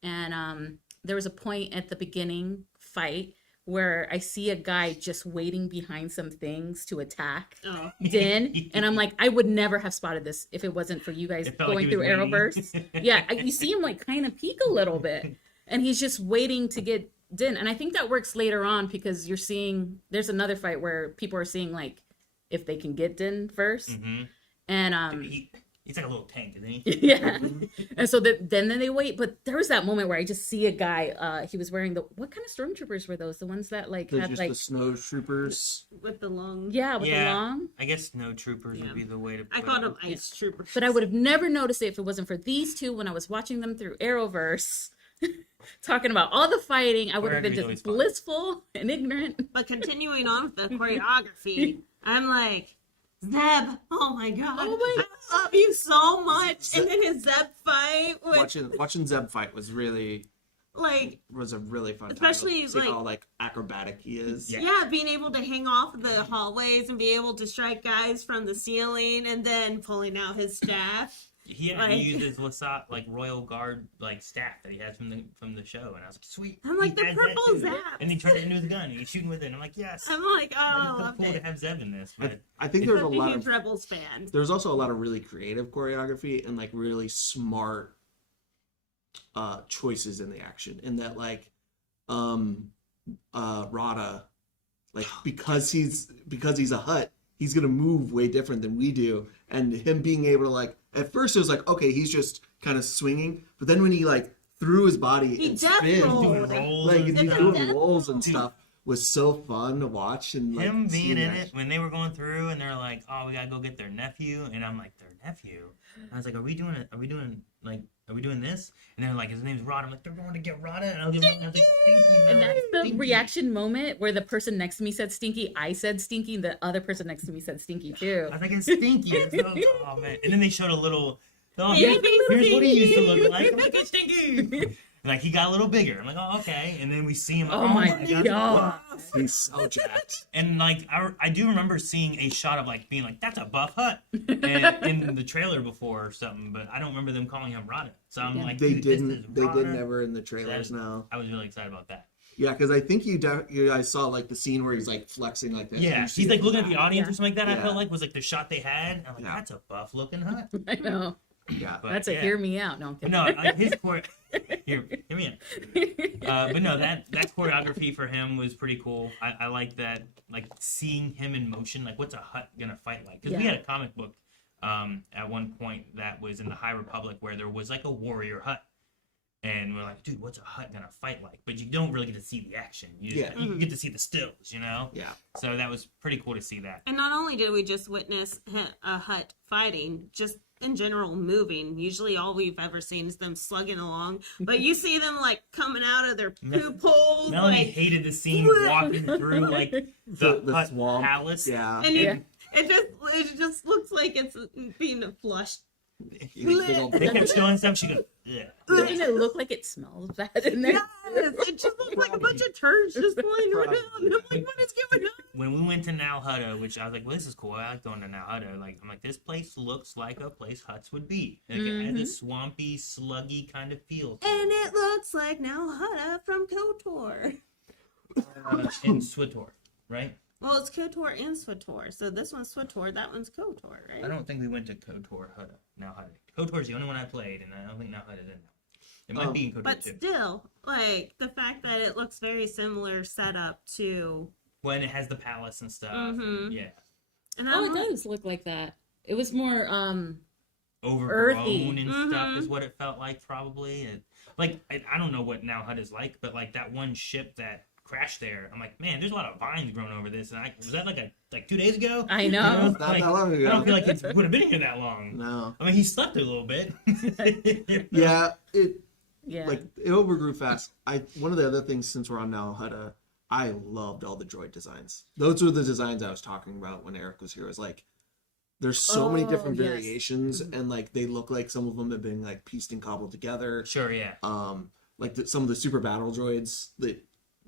and there was a point at the beginning fight where I see a guy just waiting behind some things to attack Oh. Din, and I'm like, I would never have spotted this if it wasn't for you guys It felt like going he through was waiting. Arrowverse. Yeah, you see him like kind of peek a little bit, and he's just waiting to get Din, and I think that works later on because you're seeing there's another fight where people are seeing like if they can get Din first, and he's like a little tank, isn't he? yeah, and so then they wait. But there was that moment where I just see a guy. He was wearing what kind of stormtroopers were those? The ones that like They're had just like the snow troopers. With the long. with Yeah. the long. I guess snow troopers Yeah. would be the way to put I called it. them ice troopers. But I would have never noticed it if it wasn't for these two when I was watching them through Arrowverse. talking about all the fighting. I would have been Choreography's always just fun. blissful and ignorant. But continuing on with the choreography, I'm like, Zeb, oh my god, I love you so much. And then his Zeb fight, Watching Zeb fight was really like, was a really fun especially, time. See like- how like acrobatic he is. Yeah. yeah, being able to hang off the hallways and be able to strike guys from the ceiling, and then pulling out his staff. He Like- uses Lasat like royal guard like staff that he has from the show, and I was like, sweet. I'm like, he the has that purple too. Zap. And he turned it into his gun. And he's shooting with it. And I'm like, yes. I'm like, oh, I It's so loved cool to it. have Zeb in this. But I think there's a Such a lot huge of Rebels fan. there's also a lot of really creative choreography and like really smart choices in the action. In that like Rada, like because he's a Hutt, he's gonna move way different than we do. And him being able to like at first it was like, okay, he's just kind of swinging, but then when he like threw his body He and death spin, rolled. doing rolls like and he's It's a stuff. doing death rolls and roll. stuff was so fun to watch. And like, Him seeing being in that. it when they were going through and they're like, "Oh, we gotta go get their nephew," and I'm like, "Their nephew?" I was like, "Are we doing it? Are we doing this?" And they're like, "His name's Rod." I'm like, "They're going to get Rada," and I was like, "Stinky." And man, that's the Stinky." reaction moment where the person next to me said stinky, I said stinky, and the other person next to me said stinky too. I was like, "It's Stinky." It's oh man! And then they showed a little. Oh, Baby here's what he used to Stinky. look like. I'm like, "It's Stinky." Like he got a little bigger. I'm like, "Oh, okay." And then we see him. Oh my God. He's so jacked. And like I do remember seeing a shot of like being like, "That's a buff Hutt," and in the trailer before or something, but I don't remember them calling him Rada. So I'm Yeah. like, They "Dude, this is didn't. They Rada." did never in the trailers. No. I was really excited about that. Yeah, because I think you guys saw like the scene where he's like flexing like that. Yeah, You see he's like it. looking at the audience Yeah. or something like that. I Yeah. felt like was like the shot they had. I'm like, Yeah. "That's a buff looking Hutt." I know. Yeah. But, That's a yeah. hear me out. No, I'm kidding. No, his hear me out. But no, that choreography for him was pretty cool. I like that, like seeing him in motion. Like, what's a Hutt gonna fight like? Because we Yeah. had a comic book at one point that was in the High Republic where there was like a warrior Hutt, and we're like, dude, what's a Hutt gonna fight like? But you don't really get to see the action. You just, Yeah. you get to see the stills, you know. Yeah. So that was pretty cool to see that. And not only did we just witness a Hutt fighting, just in general moving. Usually all we've ever seen is them slugging along. But you see them like coming out of their poop holes. Melanie Like, hated the scene walking through like the The Hutt swamp. palace. Yeah. and Yeah. it just looks like it's being flushed. Big old- They kept showing stuff. She goes, yeah. Doesn't it look like it smells bad in there? Yes, it just looks like a bunch of turds just flying around. I'm like, what is going on? When we went to Nal Hutta, which I was like, well, this is cool. I like going to Nal Hutta. Like, I'm like, this place looks like a place Hutts would be. Like, it has a swampy, sluggy kind of feel. And it looks like now Hutta from KOTOR. In Switor, right? Well, it's KOTOR and SWTOR. So this one's SWTOR, that one's KOTOR, right? I don't think we went to KOTOR Hutta. Nal Hutta. KOTOR's the only one I played, and I don't think Nal Hutta's in there. It might be in KOTOR But too. still, like, the fact that it looks very similar setup to... When it has the palace and stuff. Mhm. And, yeah. And Oh, I'm it like, does look like that. It was more Overgrown Earthy. and stuff Mhm. is what it felt like, probably. I don't know what Nal Hutta is like, but like that one ship that crashed there, I'm like, man, there's a lot of vines growing over this. And was that like 2 days ago? I You know. Not Like, that long I ago. don't feel like it would have been here that long. No. I mean, he slept a little bit. Yeah. It Yeah. like it overgrew fast. One of the other things since we're on now Hutta, I loved all the droid designs. Those were the designs I was talking about when Eric was here. It was like there's so many Oh, different yes. variations, and like they look like some of them have been like pieced and cobbled together. Sure, yeah. Like some of the super battle droids that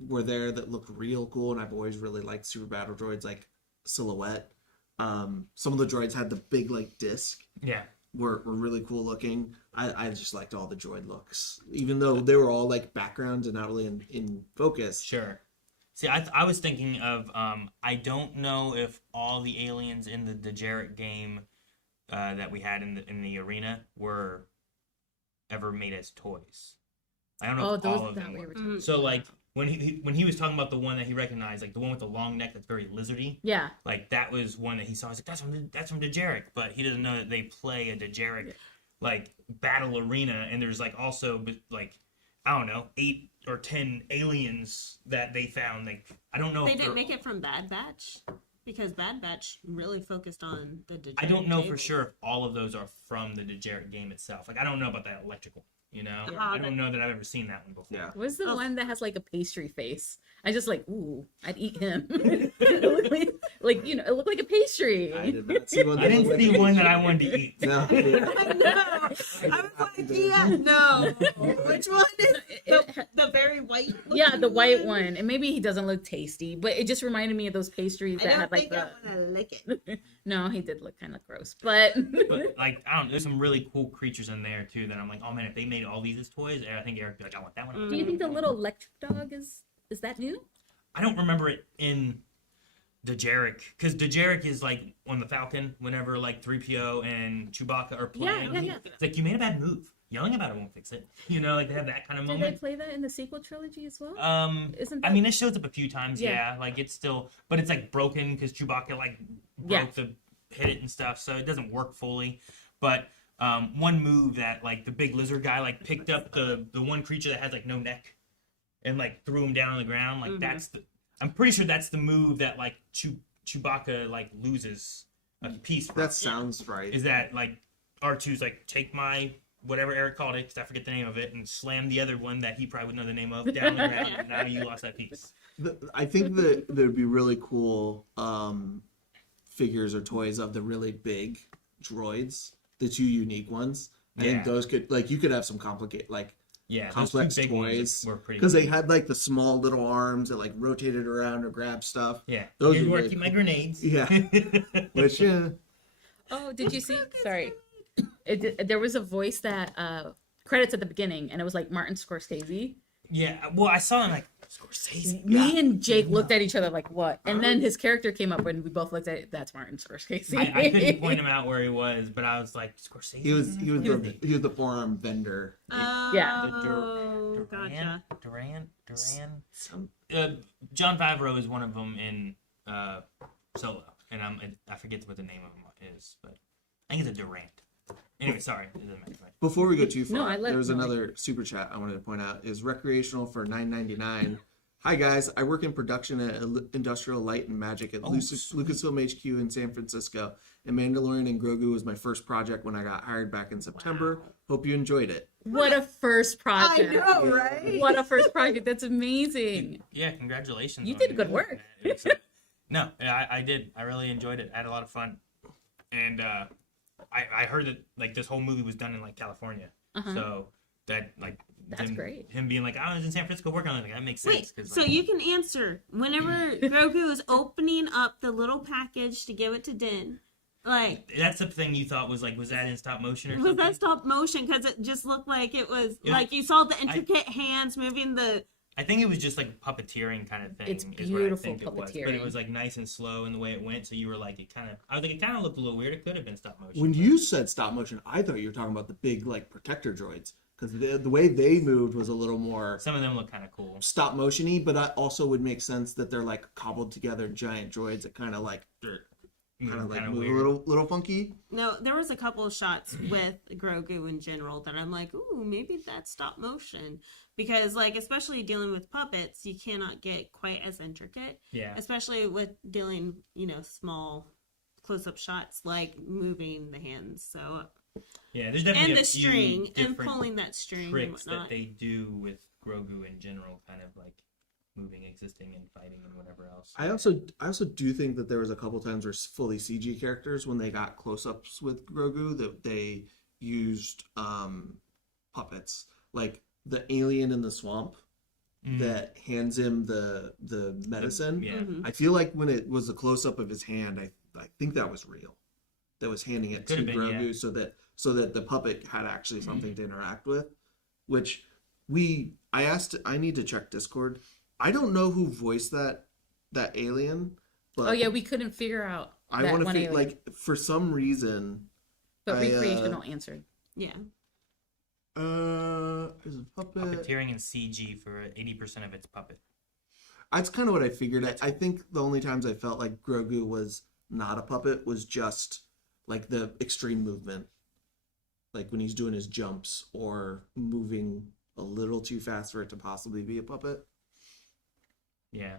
were there that look real cool, and I've always really liked super battle droids like silhouette. Some of the droids had the big like disc. Yeah. Were really cool looking. I just liked all the droid looks, even though they were all like backgrounds and not really in focus. Sure. See, I was thinking of, I don't know if all the aliens in the Dejarik game that we had in the arena were ever made as toys. I don't know Oh, if all those of that them we were. were talking. So, like, when he was talking about the one that he recognized, like the one with the long neck that's very lizardy, Yeah. like that was one that he saw. I was like, that's from Dejarik, but he doesn't know that they play a Dejarik like battle arena, and there's like also like I don't know 8 or 10 aliens that they found. Like I don't know. they if didn't they're- make it from Bad Batch? Because Bad Batch really focused on the I don't know for table. sure if all of those are from the Dejarik game itself. Like I don't know about that electrical You know, Yeah. I don't know that I've ever seen that one before. Yeah. What's the Oh. one that has like a pastry face? I just like, ooh, I'd eat him. It looked like, you know, it looked like a pastry. I did not see one. I didn't see one that I wanted to eat. No. I know. I was like, yeah, no. Which one is the very white? Yeah, the white looking one. And maybe he doesn't look tasty, but it just reminded me of those pastries I that don't had like think the. I want to lick it. No, he did look kind of gross, but. But like, I don't know, there's some really cool creatures in there too that I'm like, oh man, if they made all these as toys, I think Eric would be like, I want that one. I want Do you that think the one. little electric dog is that new? I don't remember it in Dejeric, because Dejeric is like on the Falcon whenever like 3PO and Chewbacca are playing. Yeah. It's like, you made a bad move. Yelling about it won't fix it. You know, like they have that kind of Did they moment. play that in the sequel trilogy as well? Isn't I that- mean, it shows up a few times, Yeah. yeah. Like it's still, but it's like broken because Chewbacca like Yeah. hit it and stuff, so it doesn't work fully. But one move that like the big lizard guy like picked up the one creature that has like no neck and like threw him down on the ground. Like I'm pretty sure that's the move that like Chewbacca like loses a piece from. That sounds right. Is that like R2's like, take my whatever Eric called it, because I forget the name of it, and slam the other one that he probably would know the name of down the ground, and now you lost that piece. I think that there'd be really cool figures or toys of the really big droids, the two unique ones. I think those could, like, you could have some complicated, like, Yeah, those complex two big ones toys, were pretty because cool. they had like the small little arms that like rotated around or grabbed stuff. Yeah, those here's are where I really keep my cool. grenades. Yeah. Which Oh, did you see? Sorry. There was a voice that credits at the beginning, and it was like Martin Scorsese. Yeah, well, I saw him like, Scorsese. Me and Jake looked at each other like, what? And then his character came up, and we both looked at it. That's Martin Scorsese. I couldn't point him out where he was, but I was like, Scorsese. he was the forearm vendor. Yeah. Oh, gotcha. Duran. John Favreau is one of them in Solo, and I forget what the name of him is, but I think it's a Durant. Anyway, sorry, it doesn't matter. Before we go too far, No, I let- there was no, I- another super chat I wanted to point out. Is recreational for $9.99. Hi guys, I work in production at Industrial Light and Magic at Lucasfilm HQ in San Francisco. And Mandalorian and Grogu was my first project when I got hired back in September. Hope you enjoyed it. What a first project. I know, right? What a first project. That's amazing. Yeah, congratulations. You on did it. good work. No, I did. I really enjoyed it. I had a lot of fun, and I heard that like this whole movie was done in like California, so that like That's great. Him being like, I was in San Francisco working on it, like, that makes sense. Wait, 'cause, so like, you can answer whenever Grogu is opening up the little package to give it to Din. Like, that's the thing you thought was like, was that in stop motion or was something? that stop motion? Because it just looked like it was Yeah. like you saw the intricate hands moving the. I think it was just like puppeteering kind of thing. It's is what I beautiful think it was. But it puppeteering. was like nice and slow in the way it went. So you were like, I was like, it kind of looked a little weird. It could have been stop motion. When but- you said stop motion, I thought you were talking about the big like protector droids, because the way they moved was a little more some of them look kind of cool. stop motion-y, but that also would make sense that they're like cobbled together giant droids that kind of like move a little funky. No, there was a couple of shots with Grogu in general that I'm like, ooh, maybe that's stop motion. Because, like, especially dealing with puppets, you cannot get quite as intricate. Yeah. Especially with dealing, small close-up shots, like moving the hands. So, Yeah, there's definitely and a the few string, and different pulling that string and tricks whatnot. that they do with Grogu in general, kind of like moving, existing, and fighting, and whatever else. I also do think that there was a couple times where fully CG characters, when they got close-ups with Grogu, that they used puppets, like the alien in the swamp that hands him the medicine. Yeah. Mhm. I feel like when it was a close-up of his hand, I think that was real. That was handing it to could've been, Grogu, yeah. so that the puppet had actually something to interact with. Which I need to check Discord. I don't know who voiced that alien, but Oh, yeah, we couldn't figure out. I that want to one feel alien. like for some reason. But I, Recreational answered. Yeah. Is a puppet. Puppeteering and CG for 80% of its puppet. That's kind of what I figured. I think the only times I felt like Grogu was not a puppet was just like the extreme movement, like when he's doing his jumps or moving a little too fast for it to possibly be a puppet. Yeah.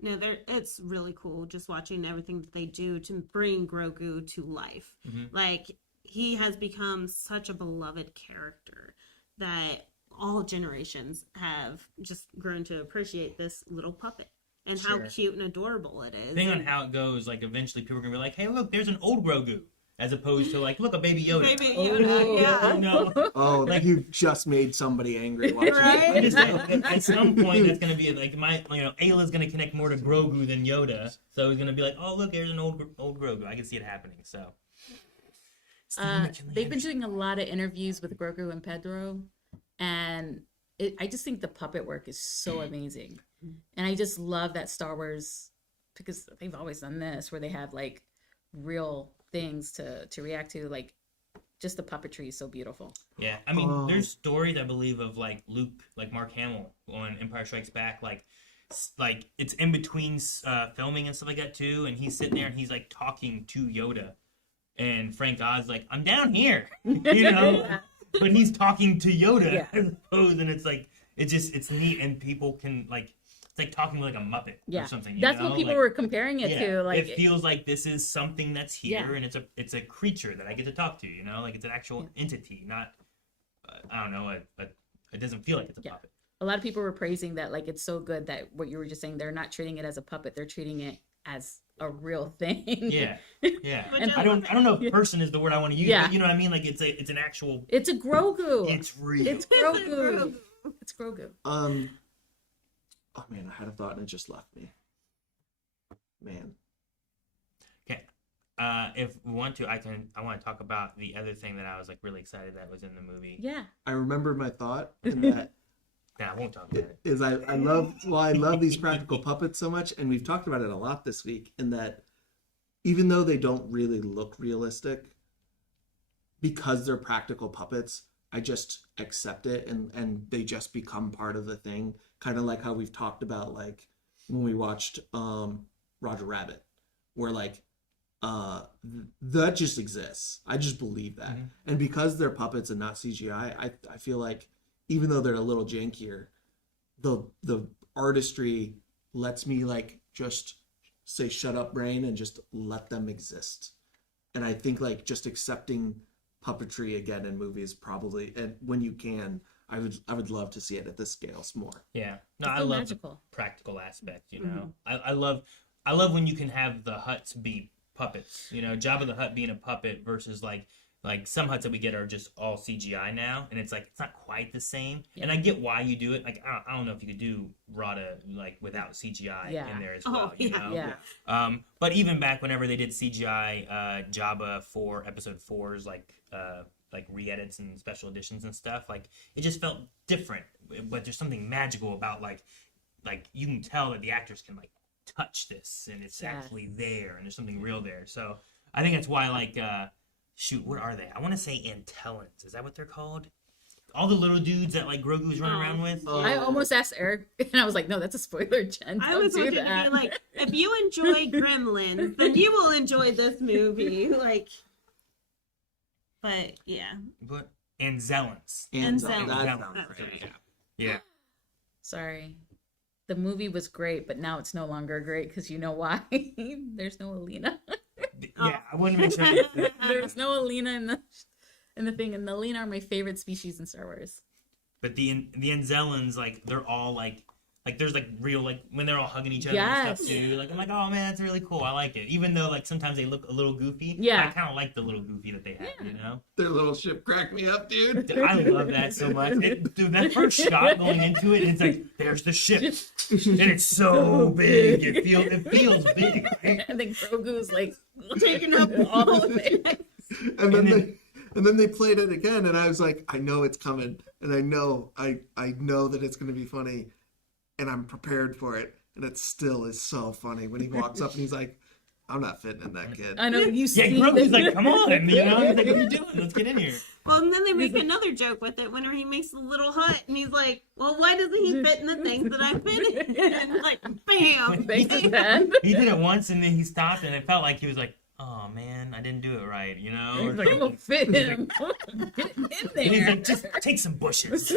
No, it's really cool just watching everything that they do to bring Grogu to life. Mhm. Like, he has become such a beloved character that all generations have just grown to appreciate this little puppet and how cute and adorable it is. Depending on how it goes, like eventually people are gonna be like, "Hey, look, there's an old Grogu," as opposed to like, "Look, a baby Yoda." Baby Yoda, yeah. You know? Oh, Like- you've just made somebody angry watching Right? I'm just saying, at some point, that's gonna be like Ayla's gonna connect more to Grogu than Yoda, so he's gonna be like, "Oh, look, there's an old Grogu." I can see it happening. So They've been doing a lot of interviews with Grogu and Pedro, and I just think the puppet work is so amazing. And I just love that Star Wars, because they've always done this, where they have like real things to react to. Like, just the puppetry is so beautiful. Yeah, I mean, there's stories I believe of like Luke, like Mark Hamill on Empire Strikes Back, like it's in between filming and stuff like that too, and he's sitting there and he's like talking to Yoda, and Frank Oz like, "I'm down here," you know, but he's talking to Yoda, I suppose, and it's like it's neat, and people can like. It's like talking like a Muppet or something. That's what people were comparing it to. Like, it feels like this is something that's here, and it's a creature that I get to talk to. You know, like it's an actual entity, not I don't know. It doesn't feel like it's a puppet. A lot of people were praising that. Like, it's so good that what you were just saying, they're not treating it as a puppet; they're treating it as a real thing. Yeah. And I don't know if person is the word I want to use. But you know what I mean? Like it's an actual. It's a Grogu. It's real. It's Grogu. It's Grogu. Oh man, I had a thought and it just left me. Man. Okay. If we want to, I want to talk about the other thing that I was like really excited that was in the movie. Yeah. I remembered my thought, and that Nah, I won't talk about it. is I love these practical puppets so much, and we've talked about it a lot this week, in that even though they don't really look realistic, because they're practical puppets, I just accept it, and they just become part of the thing. Kind of like how we've talked about, like when we watched Roger Rabbit, where like that just exists. I just believe that. And because they're puppets and not CGI, I feel like even though they're a little jankier, the artistry lets me like just say shut up brain and just let them exist. And I think like just accepting puppetry again in movies probably, and when you can, I would love to see it at this scale more. Yeah. No, It's I so love magical. the practical aspect, you know. I love when you can have the Hutts be puppets, you know, Jabba the Hutt being a puppet versus like some Hutts that we get are just all CGI now, and it's like it's not quite the same. And I get why you do it. Like I don't know if you could do Rada like without CGI in there as well, you know. Yeah. But even back whenever they did CGI Jabba for episode 4's like re-edits and special editions and stuff, like it just felt different. But there's something magical about like you can tell that the actors can like touch this and it's actually there and there's something real there. So I think that's why like shoot, what are they? I want to say Antellans. Is that what they're called? All the little dudes that like Grogu's running around with. I almost asked Eric, and I was like, "No, that's a spoiler, Jen. I was looking to be like, if you enjoy Gremlins, then you will enjoy this movie. Like, but yeah. But Anzellans. Anzellans. That's right. Yeah. Sorry. The movie was great, but now it's no longer great because you know why? There's no Alina. Yeah, I wouldn't make sure. There's no Alina in the thing, and the Alina are my favorite species in Star Wars. But the Anzellans, like they're all like there's like real like when they're all hugging each other and stuff too. Like I'm like, oh man, that's really cool. I like it. Even though like sometimes they look a little goofy. Yeah. I kind of like the little goofy that they have. You know. Their little ship cracked me up, dude. I love that so much. Dude, that first shot going into it, it's like there's the ship, and it's so big. It feels big. Right? And then Grogu's like taking up all of it. And then they played it again, and I was like, I know it's coming, and I know that it's going to be funny, and I'm prepared for it, and it still is so funny when he walks up and he's like, I'm not fitting in that kid. I know you see. Yeah, Grogu's like, come on, you know, he's like, what are you doing? Let's get in here. Well, and then they make another joke with it whenever he makes the little hut, and he's like, well, why doesn't he fit in the things that I fit in? And like, bam! Thanks for that. He did it once, and then he stopped, and it felt like he was like, oh man, I didn't do it right, you know? He's like, I'm gonna fit him. Get in And he's there. like, just take some bushes.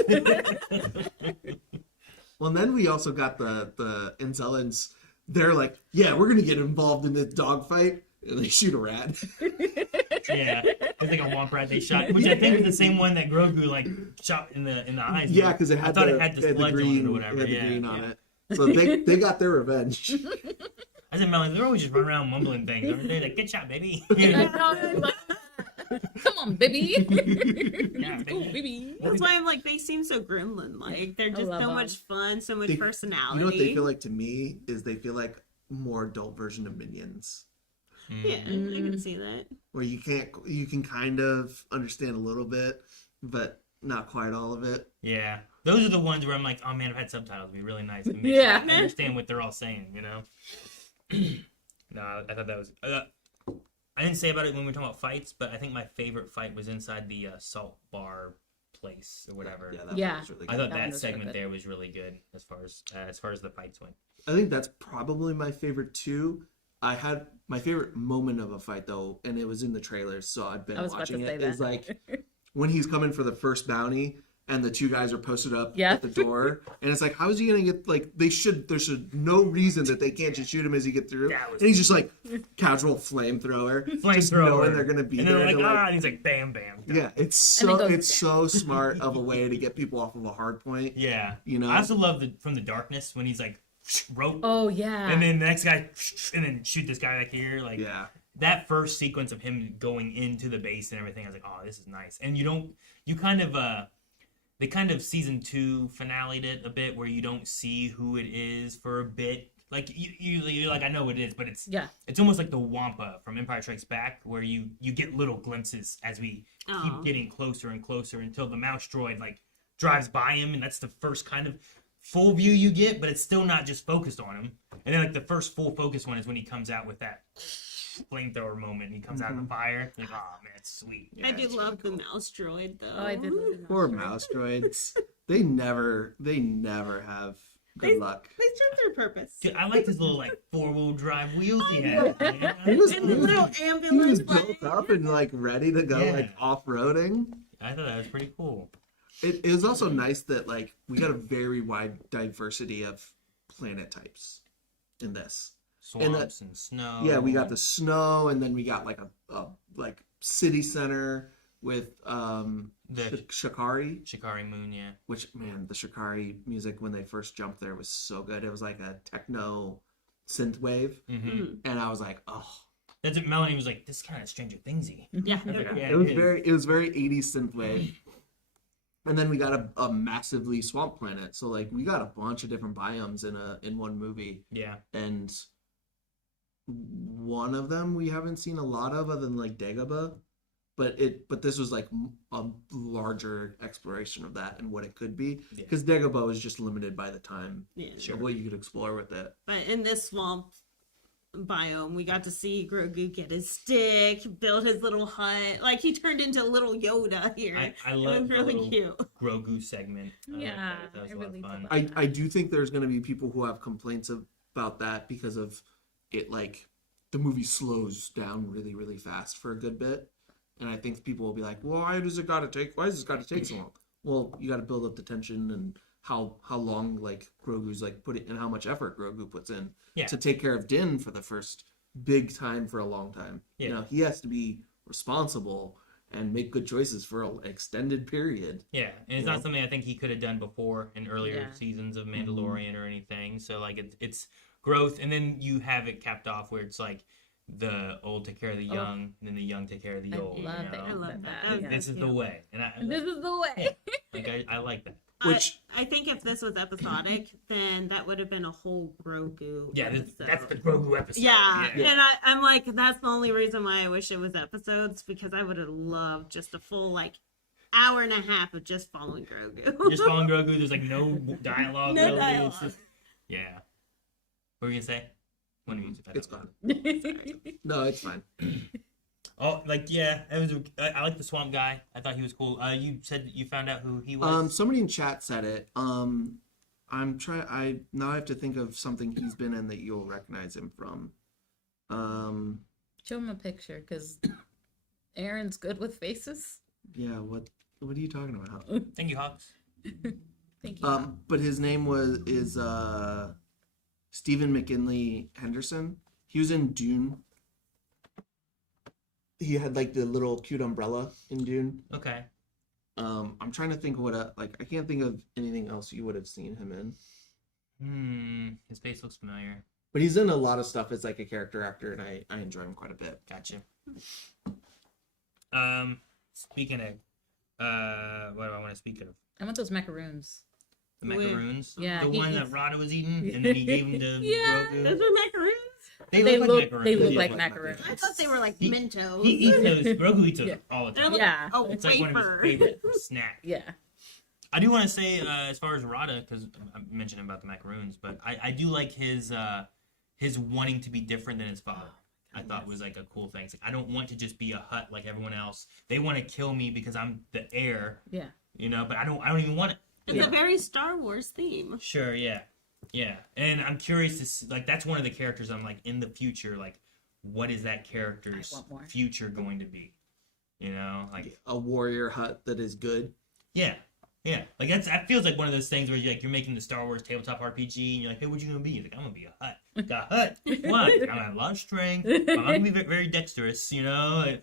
Well, and then we also got the Anzellans. They're like, yeah, we're going to get involved in this dogfight. And they shoot a rat. Yeah. was like a womp rat they shot, which I think was the same one that Grogu like shot in the eyes. Yeah, because it I had thought the, it had the it had the sludge on it green, or whatever. It had the Yeah, green yeah. on it. So they got their revenge. I said, Melanie, they're always just running around mumbling things, aren't they? Like, good shot, baby. Come on, baby. Yeah, Let's go, baby. That's why I'm like, they seem so gremlin like. They're just love so them. much fun, so much They- personality. You know what they feel like to me is they feel like more adult version of Minions, Yeah, I can see that. where you can kind of understand a little bit, but not quite all of it. Yeah, those are the ones where I'm like, oh man, I've had subtitles. It'd be really nice. And Yeah. I understand what they're all saying, you know. No, I thought that was. I didn't say about it when we were talking about fights, but I think my favorite fight was inside the salt bar place or whatever. Yeah, that Yeah. was really I good. thought That one that was really segment good. there was really good as far as the fights went. I think that's probably my favorite too. I had my favorite moment of a fight though, and it was in the trailers, so I've been I was about to watching say it. that. Is like when he's coming for the first bounty, and the two guys are posted up Yeah. at the door, and it's like, how is he gonna get? Like, there should no reason that they can't just shoot him as he get through. That was- And he's just like casual flamethrower, just Flamethrower. knowing they're gonna be And there. they're like, to, and he's like, bam, bam. yeah, it's And it so goes it's so smart of a way to get people off of a hard point. Yeah. You know? I also love from the darkness when he's like, rope. Oh yeah. And then the next guy, and then shoot this guy back here. Like, Yeah, that first sequence of him going into the base and everything, I was like, oh, this is nice. And they kind of season 2 finale'd it a bit where you don't see who it is for a bit. Like, you're like, I know what it is, but it's almost like the Wampa from Empire Strikes Back, where you get little glimpses as we Aw. keep getting closer and closer until the mouse droid, like, drives by him, and that's the first kind of full view you get, but it's still not just focused on him. And then, like, the first full focus one is when he comes out with that flamethrower moment, and he comes out of the fire. Like, oh, man, it's sweet. I do it's love the mouse droid though. Oh, I did. love the poor mouse droid. mouse droids. They never have good luck. They serve their purpose. Dude, I like his little, like, 4-wheel drive wheels he had. He was, And the little he was ambulance built up and like ready to go Yeah. like off-roading. I thought that was pretty cool. It was also nice that like we got a very wide diversity of planet types in this. Swamps and snow. Yeah, we got the snow, and then we got like a like city center with the Shikari, Shikari Moon, yeah. which man, the Shikari music when they first jumped there was so good. It was like a techno synth wave, Mm-hmm. and I was like, oh, That's what Melanie was like, this is kind of Stranger Thingsy. Yeah. I was like, yeah, it was very 80s synth wave. And then we got a massively swamp planet, so like we got a bunch of different biomes in one movie, Yeah. and one of them we haven't seen a lot of other than like Dagobah, but this was like a larger exploration of that and what it could be, Yeah. because Dagobah was just limited by the time Yeah. of what you could explore with it. But in this swamp biome, we got to see Grogu get his stick, build his little hut. Like, he turned into little Yoda here. I It love was the really little cute. Grogu segment. Yeah, that was I a lot of really fun. did I do think there's going to be people who have complaints about that because of it, like the movie slows down really, really fast for a good bit. And I think people will be like, well, why does this got to take so long? Well, you got to build up the tension and how long like Grogu's like putting and how much effort Grogu puts in Yeah. to take care of Din for the first big time for a long time. Yeah. You know, he has to be responsible and make good choices for an extended period. Yeah, and it's Yeah. not something I think he could have done before in earlier Yeah. seasons of Mandalorian or anything. So like it's growth, and then you have it capped off where it's like the old take care of the young, and then the young take care of the I old. love you that. know? I love that. Yeah. That This is cute. the way, and This is the way. I like that. Which- I think if this was episodic, then that would have been a whole Grogu. Yeah, episode. that's the Grogu episode. Yeah, and I'm like, that's the only reason why I wish it was episodes, because I would have loved just a full like hour and a half of just following Grogu. Just following Grogu. There's like no dialogue. No really. dialogue. It's just, yeah. What were you gonna say? One of you. It's gone. No, it's fine. Oh, like yeah, it was. I like the swamp guy. I thought he was cool. You said that you found out who he was. Somebody in chat said it. I'm trying. I now have to think of something he's been in that you'll recognize him from. Show him a picture, because Aaron's good with faces. Yeah. What are you talking about? Thank you, Hawks. Thank you. But his name is Stephen McKinley Henderson. He was in Dune. he had like the little cute umbrella in Dune. Okay. I'm trying to think what like I can't think of anything else you would have seen him in. His face looks familiar. But he's in a lot of stuff as like a character actor, and I enjoy him quite a bit. Gotcha. Speaking of, what do I want to speak of? I want those macaroons. The macaroons? Yeah, The he one that eats- Rada was eating, and then he gave them to Yeah, Grogu? Those are macaroons. They They look look like macaroons. they look Yeah, like like macaroons. I thought they were like He- Mentos. He eats those. Grogu eats those Yeah. all the They're time. like Yeah. a It's like one of his wafer. favorite snacks. Yeah. I do want to say, as far as Rada, because I mentioned about the macaroons, but I do like his wanting to be different than his father. I thought was like a cool thing. It's like, I don't want to just be a Hutt like everyone else. They want to kill me because I'm the heir, Yeah. but I don't even want it. It's a very Star Wars theme. Sure, yeah. And I'm curious to see, like, that's one of the characters I'm like, in the future, like, what is that character's I want more. future going to be? Like, A warrior Hutt that is good. yeah. Like, that feels like one of those things where you're making the Star Wars tabletop RPG, and you're like, hey, what you gonna be? You're like, I'm gonna be a Hutt. Got a Hutt. Why? I'm gonna have a lot of strength. I'm gonna be very dexterous,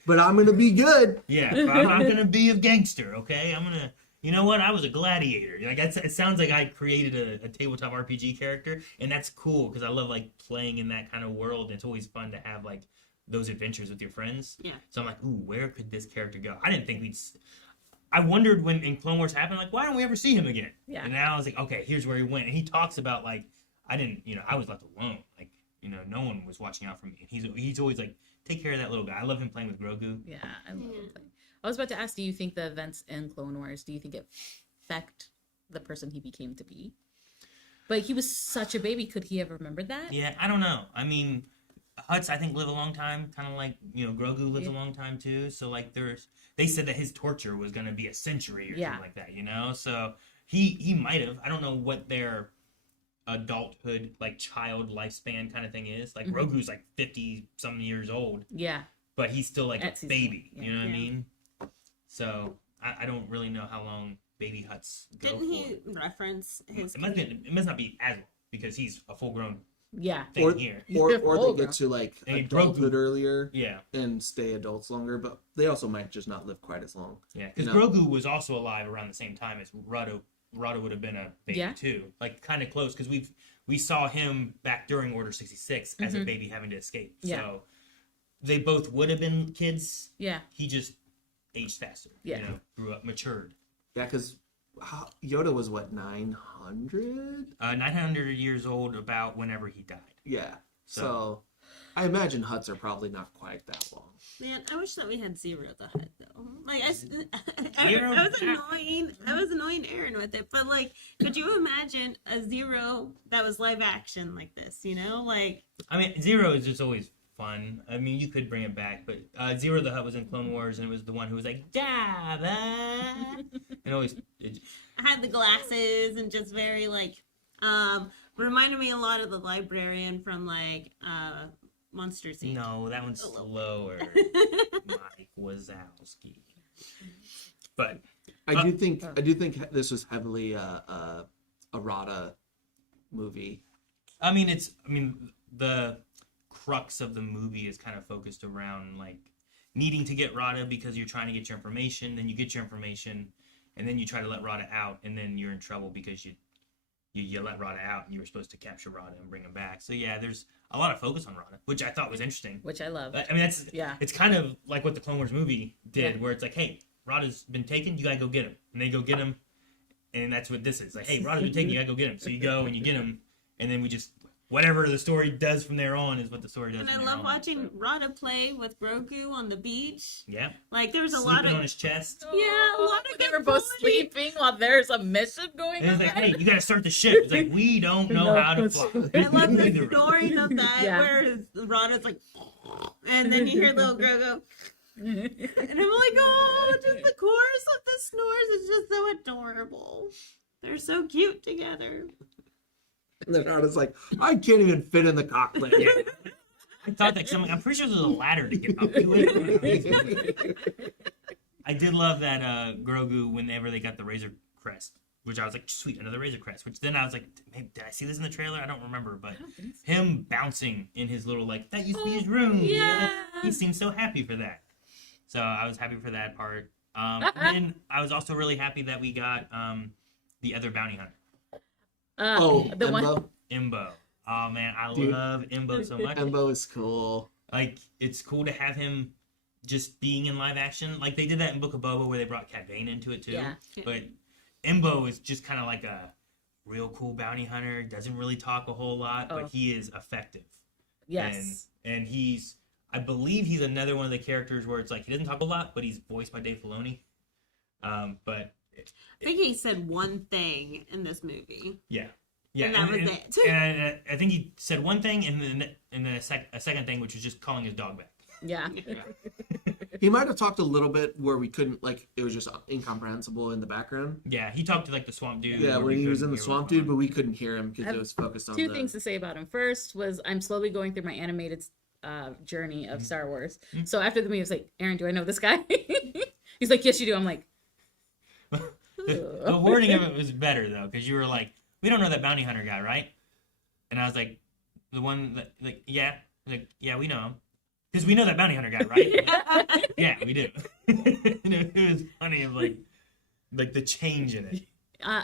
But I'm gonna be good. Yeah, but I'm gonna be a gangster, okay? I'm gonna, you know what? I was a gladiator. Like it sounds like I created a tabletop RPG character, and that's cool because I love like playing in that kind of world. It's always fun to have like those adventures with your friends. Yeah. So I'm like, ooh, where could this character go? I didn't think I wondered when in Clone Wars happened, like, why don't we ever see him again? Yeah. And now I was like, okay, here's where he went, and he talks about like, I was left alone, like, no one was watching out for me. And he's always like, take care of that little guy. I love him playing with Grogu. Yeah, I love it. I was about to ask, do you think the events in Clone Wars, do you think it affect the person he became to be? But he was such a baby. Could he have remembered that? Yeah, I don't know. I mean, Hutts, I think, live a long time, kind of like, Grogu lives Yeah. a long time too. So like they said that his torture was going to be a century or something like that, So he might have. I don't know what their adulthood, like child lifespan kind of thing is. Like Grogu's like 50 some years old, Yeah. but he's still like At a baby. season, You know what I yeah. mean? So I don't really know how long baby Hutts go Didn't for. he reference his? It must not be as long because he's a full grown Yeah. thing Or here. or they get to like Hey, adulthood Grogu. earlier Yeah. and stay adults longer, but they also might just not live quite as long. Yeah, because No. Grogu was also alive around the same time as Rada. Rada would have been a baby Yeah. too, like kind of close because we saw him back during Order 66 as a baby having to escape. Yeah. So they both would have been kids. Yeah. He just aged faster. Yeah. Grew up, matured. Yeah, because Yoda was what 900? 900 years old about whenever he died. Yeah. So I imagine Hutts are probably not quite that long. Man, I wish that we had Zero the Hutt though. Like I Zero? was annoying. I was annoying Aaron with it, but like, could you imagine a Zero that was live action like this? Like I mean, Zero is just always fun. I mean, you could bring it back, but Zero the Hutt was in Clone Wars, and it was the one who was like, Jabba, and always. I had the glasses and just very like, reminded me a lot of the librarian from like Monsters Inc. No, that one's A little. slower. Mike Wazowski. But I do think this was heavily a Rada movie. I mean, the crux of the movie is kind of focused around like needing to get Rada because you're trying to get your information. Then you get your information, and then you try to let Rada out, and then you're in trouble because you let Rada out, and you were supposed to capture Rada and bring him back. So yeah, there's a lot of focus on Rada, which I thought was interesting. Which I love. I mean, it's kind of like what the Clone Wars movie did, Yeah. where it's like, hey, Rada's been taken, you gotta go get him, and they go get him, and that's what this is. Like, hey, Rada's been taken, you gotta go get him. So you go and you get him, and then we just whatever the story does from there on is what the story does. And I from there love on, watching so. Rada play with Grogu on the beach. Yeah, Like there was a sleeping lot of on his chest. yeah, a lot of They good were both quality. sleeping while there's a mission going And on. it's like, hey, you gotta start the ship. It's like we don't know how to fly. I love the Neither of us. story of that Yeah. where Rada's like, and then you hear little Grogu, and I'm like, oh, just the chorus of the snores is just so adorable. They're so cute together. And then Rada's like, I can't even fit in the cockpit. Yeah. I thought that I'm pretty sure there's a ladder to get up to it. I did love that Grogu, whenever they got the Razor Crest, which I was like, sweet, another Razor Crest. Which then I was like, hey, did I see this in the trailer? I don't remember, but him bouncing in his little, like, that used to be his room. Yeah. He seems so happy for that. So I was happy for that part. And then I was also really happy that we got the other bounty hunter, The one. Embo. Imbo. Oh man, I Dude. love Imbo so much. Embo is cool. Like, it's cool to have him just being in live action. Like, they did that in Book of Boba where they brought Cat Bane into it too. Yeah. But Imbo is just kind of like a real cool bounty hunter. Doesn't really talk a whole lot, but he is effective. Yes. And he's, I believe he's another one of the characters where it's like he doesn't talk a lot, but he's voiced by Dave Filoni. But I think he said one thing in this movie. yeah, And that was it. And I think he said one thing, and then a second thing, which was just calling his dog back. Yeah. He might have talked a little bit where we couldn't, like, it was just incomprehensible in the background. Yeah, he talked to like the swamp dude. Yeah, where when we he was couldn't in the hear swamp what's going dude, but we couldn't hear him because it was focused on Two things to say about him. First was I'm slowly going through my animated journey of Star Wars. So after the movie, I was like, Aaron, do I know this guy? He's like, yes, you do. I'm like, the wording of it was better though, because you were like, we don't know that bounty hunter guy, right? And I was like, the one that, like, yeah, like, yeah, we know him. Because we know that bounty hunter guy, right? Yeah, we do. And it was funny of like the change in it.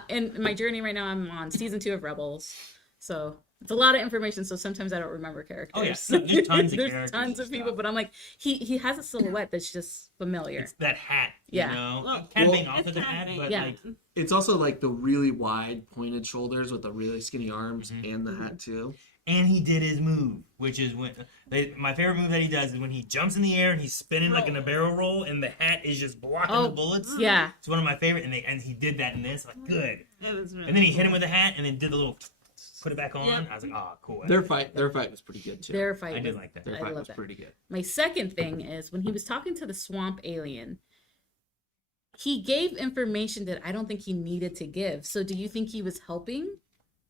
in my journey right now, I'm on season 2 of Rebels. So it's a lot of information. So sometimes I don't remember characters. Oh, yeah. No, there's tons of There's characters tons of and people, stuff. but I'm like, he has a silhouette that's just familiar. It's that hat, Yeah. you know? Well, Kind of well, being off of the hat, but Yeah. like, It's also like the really wide pointed shoulders with the really skinny arms and the hat too. and he did his move, which is when my favorite move that he does is when he jumps in the air and he's spinning like in a barrel roll, and the hat is just blocking the bullets. Yeah. It's one of my favorite, and he did that in this, like, good. It was really And then he cool. hit him with the hat, and then did the little put it back on. Yep. I was like, oh, cool. Their fight was pretty good too. Their fight I did was- like that. Their I fight love was that. pretty good. My second thing is when he was talking to the swamp alien, he gave information that I don't think he needed to give. So do you think he was helping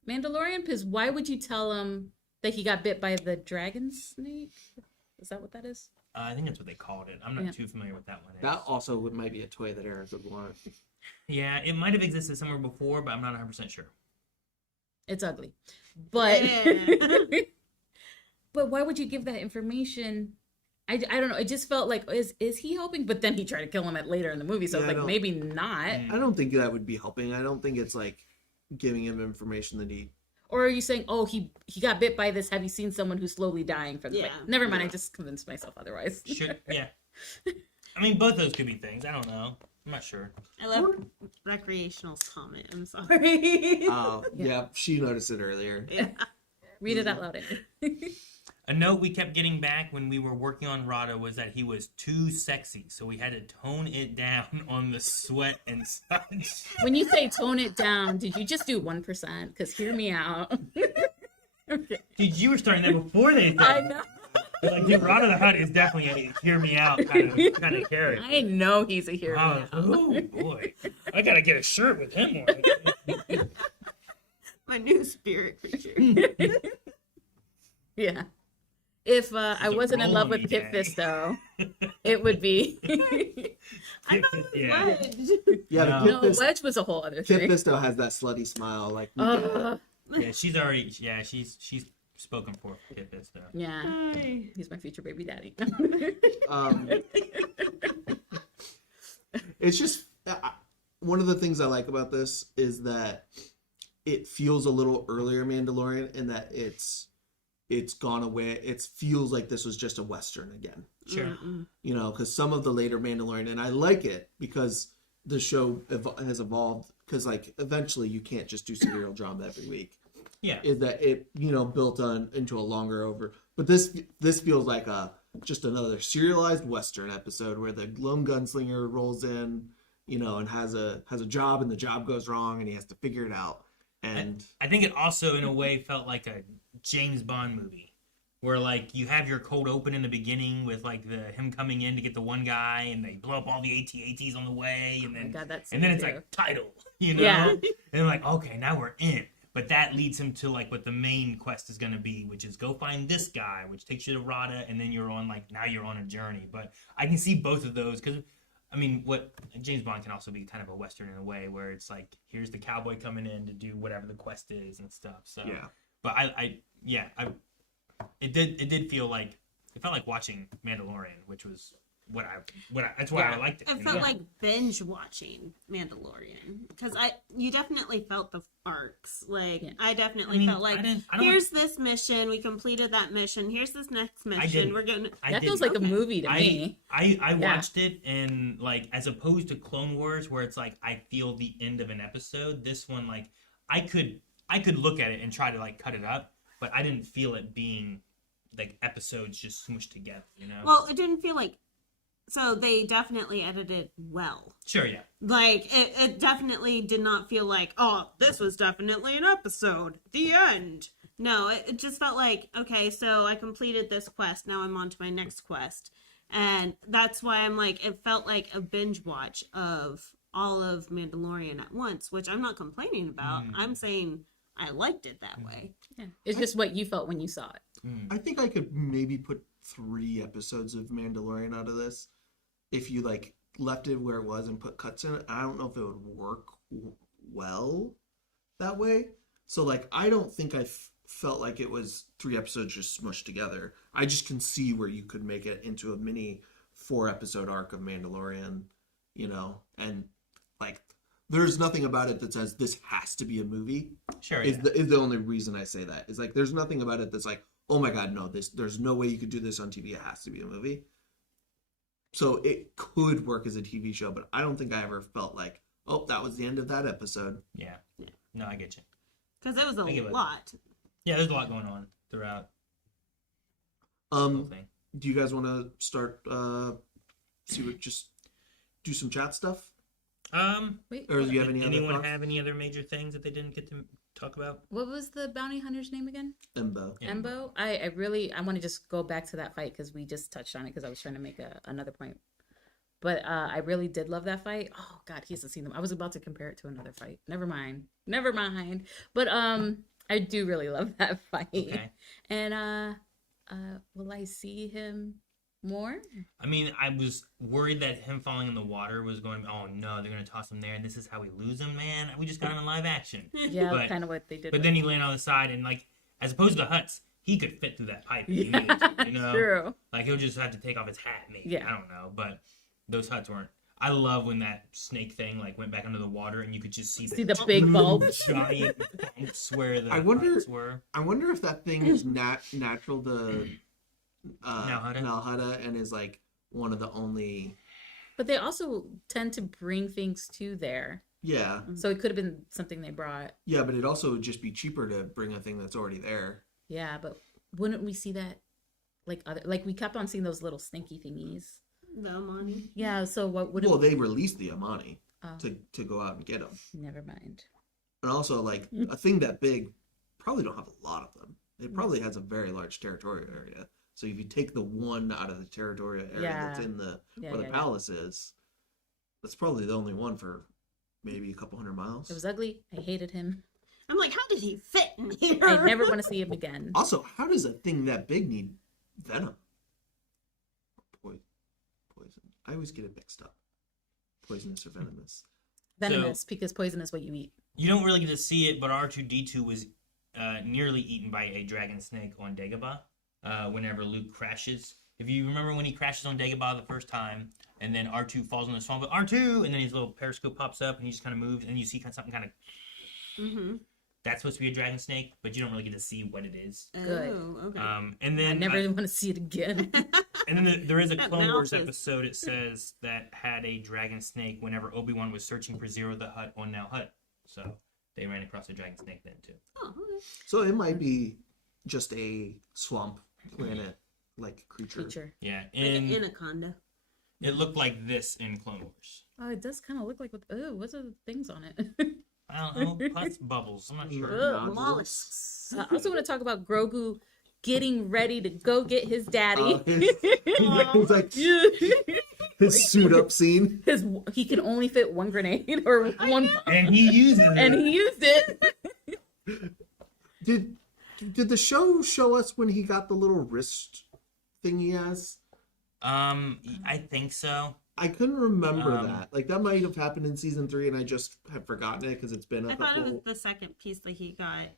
Mandalorian? Because why would you tell him that he got bit by the dragon snake? Is that what that is? I think that's what they called it. I'm not Yeah. too familiar with that one. That also might be a toy that Eric would want. Yeah, it might have existed somewhere before, but I'm not 100% sure. It's ugly. But Yeah. but why would you give that information? I don't know. It just felt like is he helping? But then he tried to kill him later in the movie, so Yeah, it's I like don't- maybe not. I don't think that would be helping. I don't think it's like giving him information that he. Or are you saying, oh, he got bit by this? Have you seen someone who's slowly dying from this? Yeah. Like, never mind. Yeah. I just convinced myself otherwise. Should, yeah. I mean, both those could be things. I don't know. I'm not sure. I love recreational's comment. I'm sorry. Oh yeah, she noticed it earlier. Yeah. Read it out loud. A note we kept getting back when we were working on Rada was that he was too sexy, so we had to tone it down on the sweat and such. When you say tone it down, did you just do 1%? Because hear me out. Okay. Dude, you were starting that before they I started. know. Like, dude, Rada the Hutt is definitely a hear me out kind of character. I know he's a hero. Oh, oh boy, I gotta get a shirt with him on. My new spirit creature. Yeah. If I a wasn't in love rolling with Kit day. Fisto, it would be. I thought it was Yeah. Wedge. Yeah, No. but No, Wedge was a whole other Kit thing. Fisto has that slutty smile. Like Yeah, she's already. Yeah, she's spoken for Kit Fisto. Yeah. Hi. He's my future baby daddy. um, it's just one of the things I like about this is that it feels a little earlier Mandalorian, and that it's gone away. It feels like this was just a Western again. Sure. Mm-mm. You know, because some of the later Mandalorian, and I like it because the show has evolved. Because like eventually you can't just do serial drama every week. Yeah. Is that it? You know, built on into a longer over. But this feels like just another serialized Western episode where the lone gunslinger rolls in, you know, and has a job, and the job goes wrong, and he has to figure it out. And I think it also, in a way, felt like a James Bond movie, where like you have your cold open in the beginning with like him coming in to get the one guy, and they blow up all the AT-ATs on the way, and Oh my then God, that's and then me it's too. like title, you know, Yeah. and like okay, now we're in. But that leads him to like what the main quest is going to be, which is go find this guy, which takes you to Rada, and then you're on now you're on a journey. But I can see both of those because, I mean, what James Bond can also be kind of a Western in a way where it's like here's the cowboy coming in to do whatever the quest is and stuff. So yeah, but it did feel like it felt like watching Mandalorian, which was that's why I liked it. It felt like binge watching Mandalorian because you definitely felt the arcs. Like I definitely felt like here's this mission, we completed that mission. Here's this next mission. That feels like a movie to me. I watched it, and like as opposed to Clone Wars, where it's like I feel the end of an episode. This one, like I could look at it and try to like cut it up, but I didn't feel it being like episodes just smushed together. You know? Well, it didn't feel like. So they definitely edited well. Sure, yeah. Like, it definitely did not feel like, oh, this was definitely an episode. The end. No, it just felt like, okay, so I completed this quest. Now I'm on to my next quest. And that's why I'm like, it felt like a binge watch of all of Mandalorian at once, which I'm not complaining about. I'm saying I liked it that way. Yeah. It's just what you felt when you saw it. I think I could maybe put 3 episodes of Mandalorian out of this if you like left it where it was and put cuts in it. I don't know if it would work well that way. So like I don't think I felt like it was 3 episodes just smushed together. I just can see where you could make it into a mini 4-episode arc of Mandalorian, you know, and like there's nothing about it that says this has to be a movie. Sure, is the only reason I say that. Is like there's nothing about it that's like, oh my god, no, there's no way you could do this on TV. It has to be a movie. So it could work as a TV show, but I don't think I ever felt like, oh, that was the end of that episode. Yeah. No, I get you. Because it was a lot. Yeah, there's a lot going on throughout. The whole thing. Do you guys want to start? Just do some chat stuff. Wait, Or do you have anyone have any other major things that they didn't get to talk about? what was the bounty hunter's name again? Embo. Yeah. Embo. I want to just go back to that fight because we just touched on it because I was trying to make another point. But I really did love that fight. Oh God, he hasn't seen them. I was about to compare it to another fight. Never mind. But I do really love that fight. Okay. And will I see him more? I mean, I was worried that him falling in the water was going, oh no, they're going to toss him there and this is how we lose him, man. We just got him in live action. Yeah, kind of what they did. But then he landed on the side and like, as opposed to the Hutts, he could fit through that pipe if he needed to, you know? True. Like he'll just have to take off his hat maybe. Yeah. I don't know. But those Hutts weren't. I love when that snake thing like went back under the water and you could just see the big bulb. giant bumps where the I wonder- Hutts were. I wonder if that thing is natural to Nalhutta? Nalhutta and is like one of the only. But they also tend to bring things to there. Yeah, So it could have been something they brought. yeah, but it'd also just be cheaper to bring a thing that's already there. Yeah, but wouldn't we see that like we kept on seeing those little stinky thingies? The Amani. Yeah, so what would Well, they released the Amani Oh. to go out and get them, Never mind. and also like a thing that big probably don't have a lot of them. It probably has a very large territorial area. So if you take the one out of the territorial area that's in the where the palace is, that's probably the only one for maybe a couple 100 miles. It was ugly. I hated him. I'm like, how did he fit in here? I never want to see him again. Also, how does a thing that big need venom? Poison. I always get it mixed up. Poisonous or venomous. Venomous, because poison is what you eat. You don't really get to see it, but R2-D2 was nearly eaten by a dragon snake on Dagobah whenever Luke crashes. If you remember when he crashes on Dagobah the first time, and then R2 falls in the swamp, R2, and then his little periscope pops up, and he just kind of moves, and you see something kind of... Mm-hmm. That's supposed to be a dragon snake, but you don't really get to see what it is. Good. Oh, okay. And then I never want to see it again. And then there is a That Clone Wars mouth is- episode, it says, that had a dragon snake whenever Obi-Wan was searching for Zero the Hutt on Now Hutt. So they ran across a dragon snake then, too. Oh, okay. So it might be just a swamp planet like creature. Yeah, Like an anaconda. it looked like this in Clone Wars. Oh, it does kind of look like what's the things on it? I don't know, putz bubbles, I'm not sure. Ugh. Nodules. Mollusks. I also want to talk about Grogu getting ready to go get his daddy. It's like his suit up scene. He can only fit one grenade or one, And he uses it. and he used it. Did the show us when he got the little wrist thing he has? I think so. I couldn't remember that. Like that might have happened in season 3, and I just have forgotten it because it's been a I thought it was couple. the second piece that he got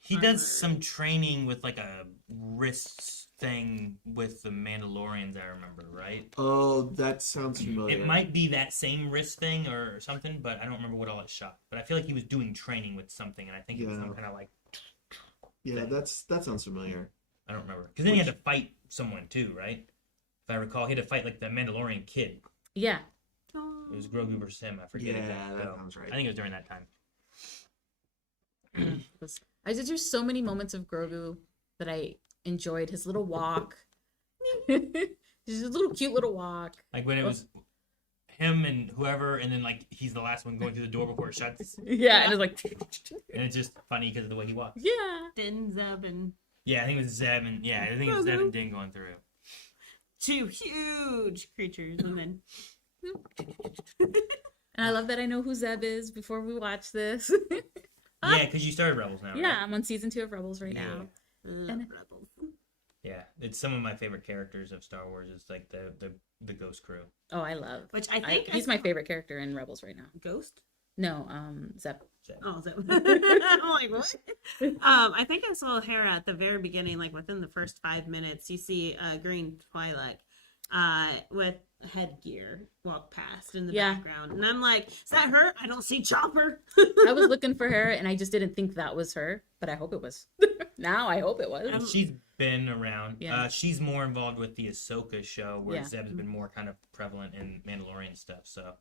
He does some training with like a wrist thing with the Mandalorians, I remember, right? Oh, that sounds familiar. It might be that same wrist thing or something, but I don't remember what all it shot. But I feel like he was doing training with something, and I think it was some kind of like... Yeah, thing. that sounds familiar. I don't remember. Because then he had to fight someone too, right? If I recall, he had to fight like the Mandalorian kid. Yeah. It was Grogu versus him. I forget exactly. That sounds right. I think it was during that time. There's so many moments of Grogu that I enjoyed. His little walk. His little cute little walk. Like when it was him and whoever, and then like he's the last one going through the door before it shuts. Yeah, and it's like... And it's just funny because of the way he walks. Yeah. Din, Zeb, and... Yeah, I think it was Zeb and... Yeah, I think it was Zeb and Din going through. 2 huge creatures, and then... And I love that I know who Zeb is before we watch this. Yeah, because you started Rebels now, Yeah, right? I'm on season 2 of Rebels right now. Love Rebels. Yeah, it's some of my favorite characters of Star Wars is like the Ghost Crew. Oh, I love. Which I think... He's my favorite character in Rebels right now. Ghost? No, Zeb. Oh, Zeb. I'm like, what? I think I saw Hera at the very beginning, like within the first 5 minutes. You see green Twi'lek with headgear walk past in the background. And I'm like, is that her? I don't see Chopper. I was looking for her, and I just didn't think that was her, but I hope it was. Now I hope it was. She's been around. Yeah. She's more involved with the Ahsoka show, where Yeah. Zeb's been more kind of prevalent in Mandalorian stuff. So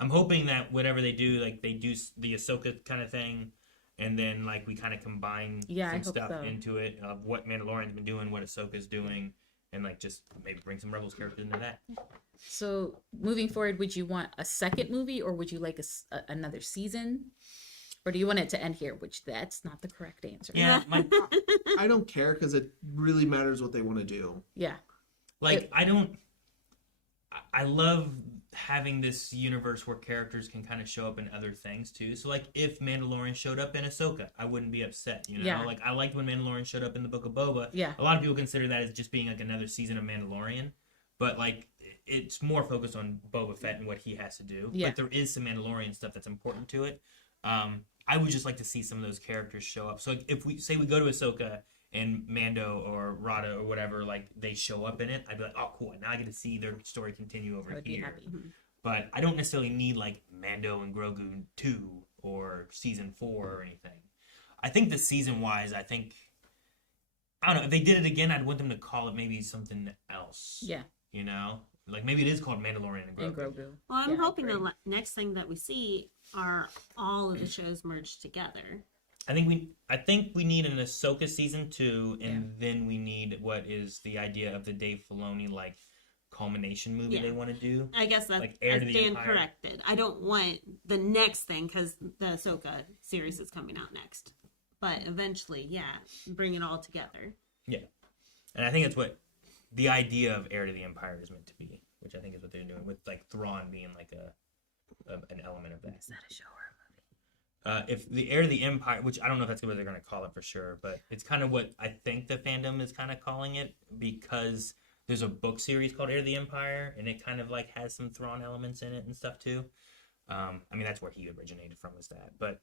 I'm hoping that whatever they do, like they do the Ahsoka kind of thing, and then like we kind of combine Yeah, I some hope stuff so. into it of what Mandalorian's been doing, what Ahsoka's doing, and like just maybe bring some Rebels characters into that. So moving forward, would you want a second movie, or would you like another season? Or do you want it to end here? Which that's not the correct answer. Yeah, I don't care because it really matters what they want to do. Yeah. like I love having this universe where characters can kind of show up in other things too. So like if Mandalorian showed up in Ahsoka, I wouldn't be upset, you know? Yeah. Like I liked when Mandalorian showed up in the Book of Boba. Yeah. A lot of people consider that as just being like another season of Mandalorian, but like it's more focused on Boba Fett and what he has to do. Yeah. But there is some Mandalorian stuff that's important to it. I would just like to see some of those characters show up. So like, if we say we go to Ahsoka and Mando or Rada or whatever, like they show up in it, I'd be like, oh cool, now I get to see their story continue over I would be here. happy. But I don't necessarily need like Mando and Grogu 2 or season 4 or anything. I think the season wise, I don't know, if they did it again, I'd want them to call it maybe something else. Yeah. You know? Like maybe it is called Mandalorian and Grogu. And Grogu. Well, I'm Yeah, hoping great. the next thing that we see are all of the shows merged together. I think we need an Ahsoka season 2, and then we need what is the idea of the Dave Filoni like culmination movie they want to do. I guess that's Like Heir to the Dan Empire. corrected. I don't want the next thing because the Ahsoka series is coming out next. But eventually, bring it all together. Yeah, and I think that's what the idea of Heir to the Empire is meant to be, which I think is what they're doing with like Thrawn being like an element of that. Is that a show or a movie? If the Heir to the Empire, which I don't know if that's what they're going to call it for sure, but it's kind of what I think the fandom is kind of calling it, because there's a book series called Heir to the Empire, and it kind of like has some Thrawn elements in it and stuff too. I mean, that's where he originated from, was that, but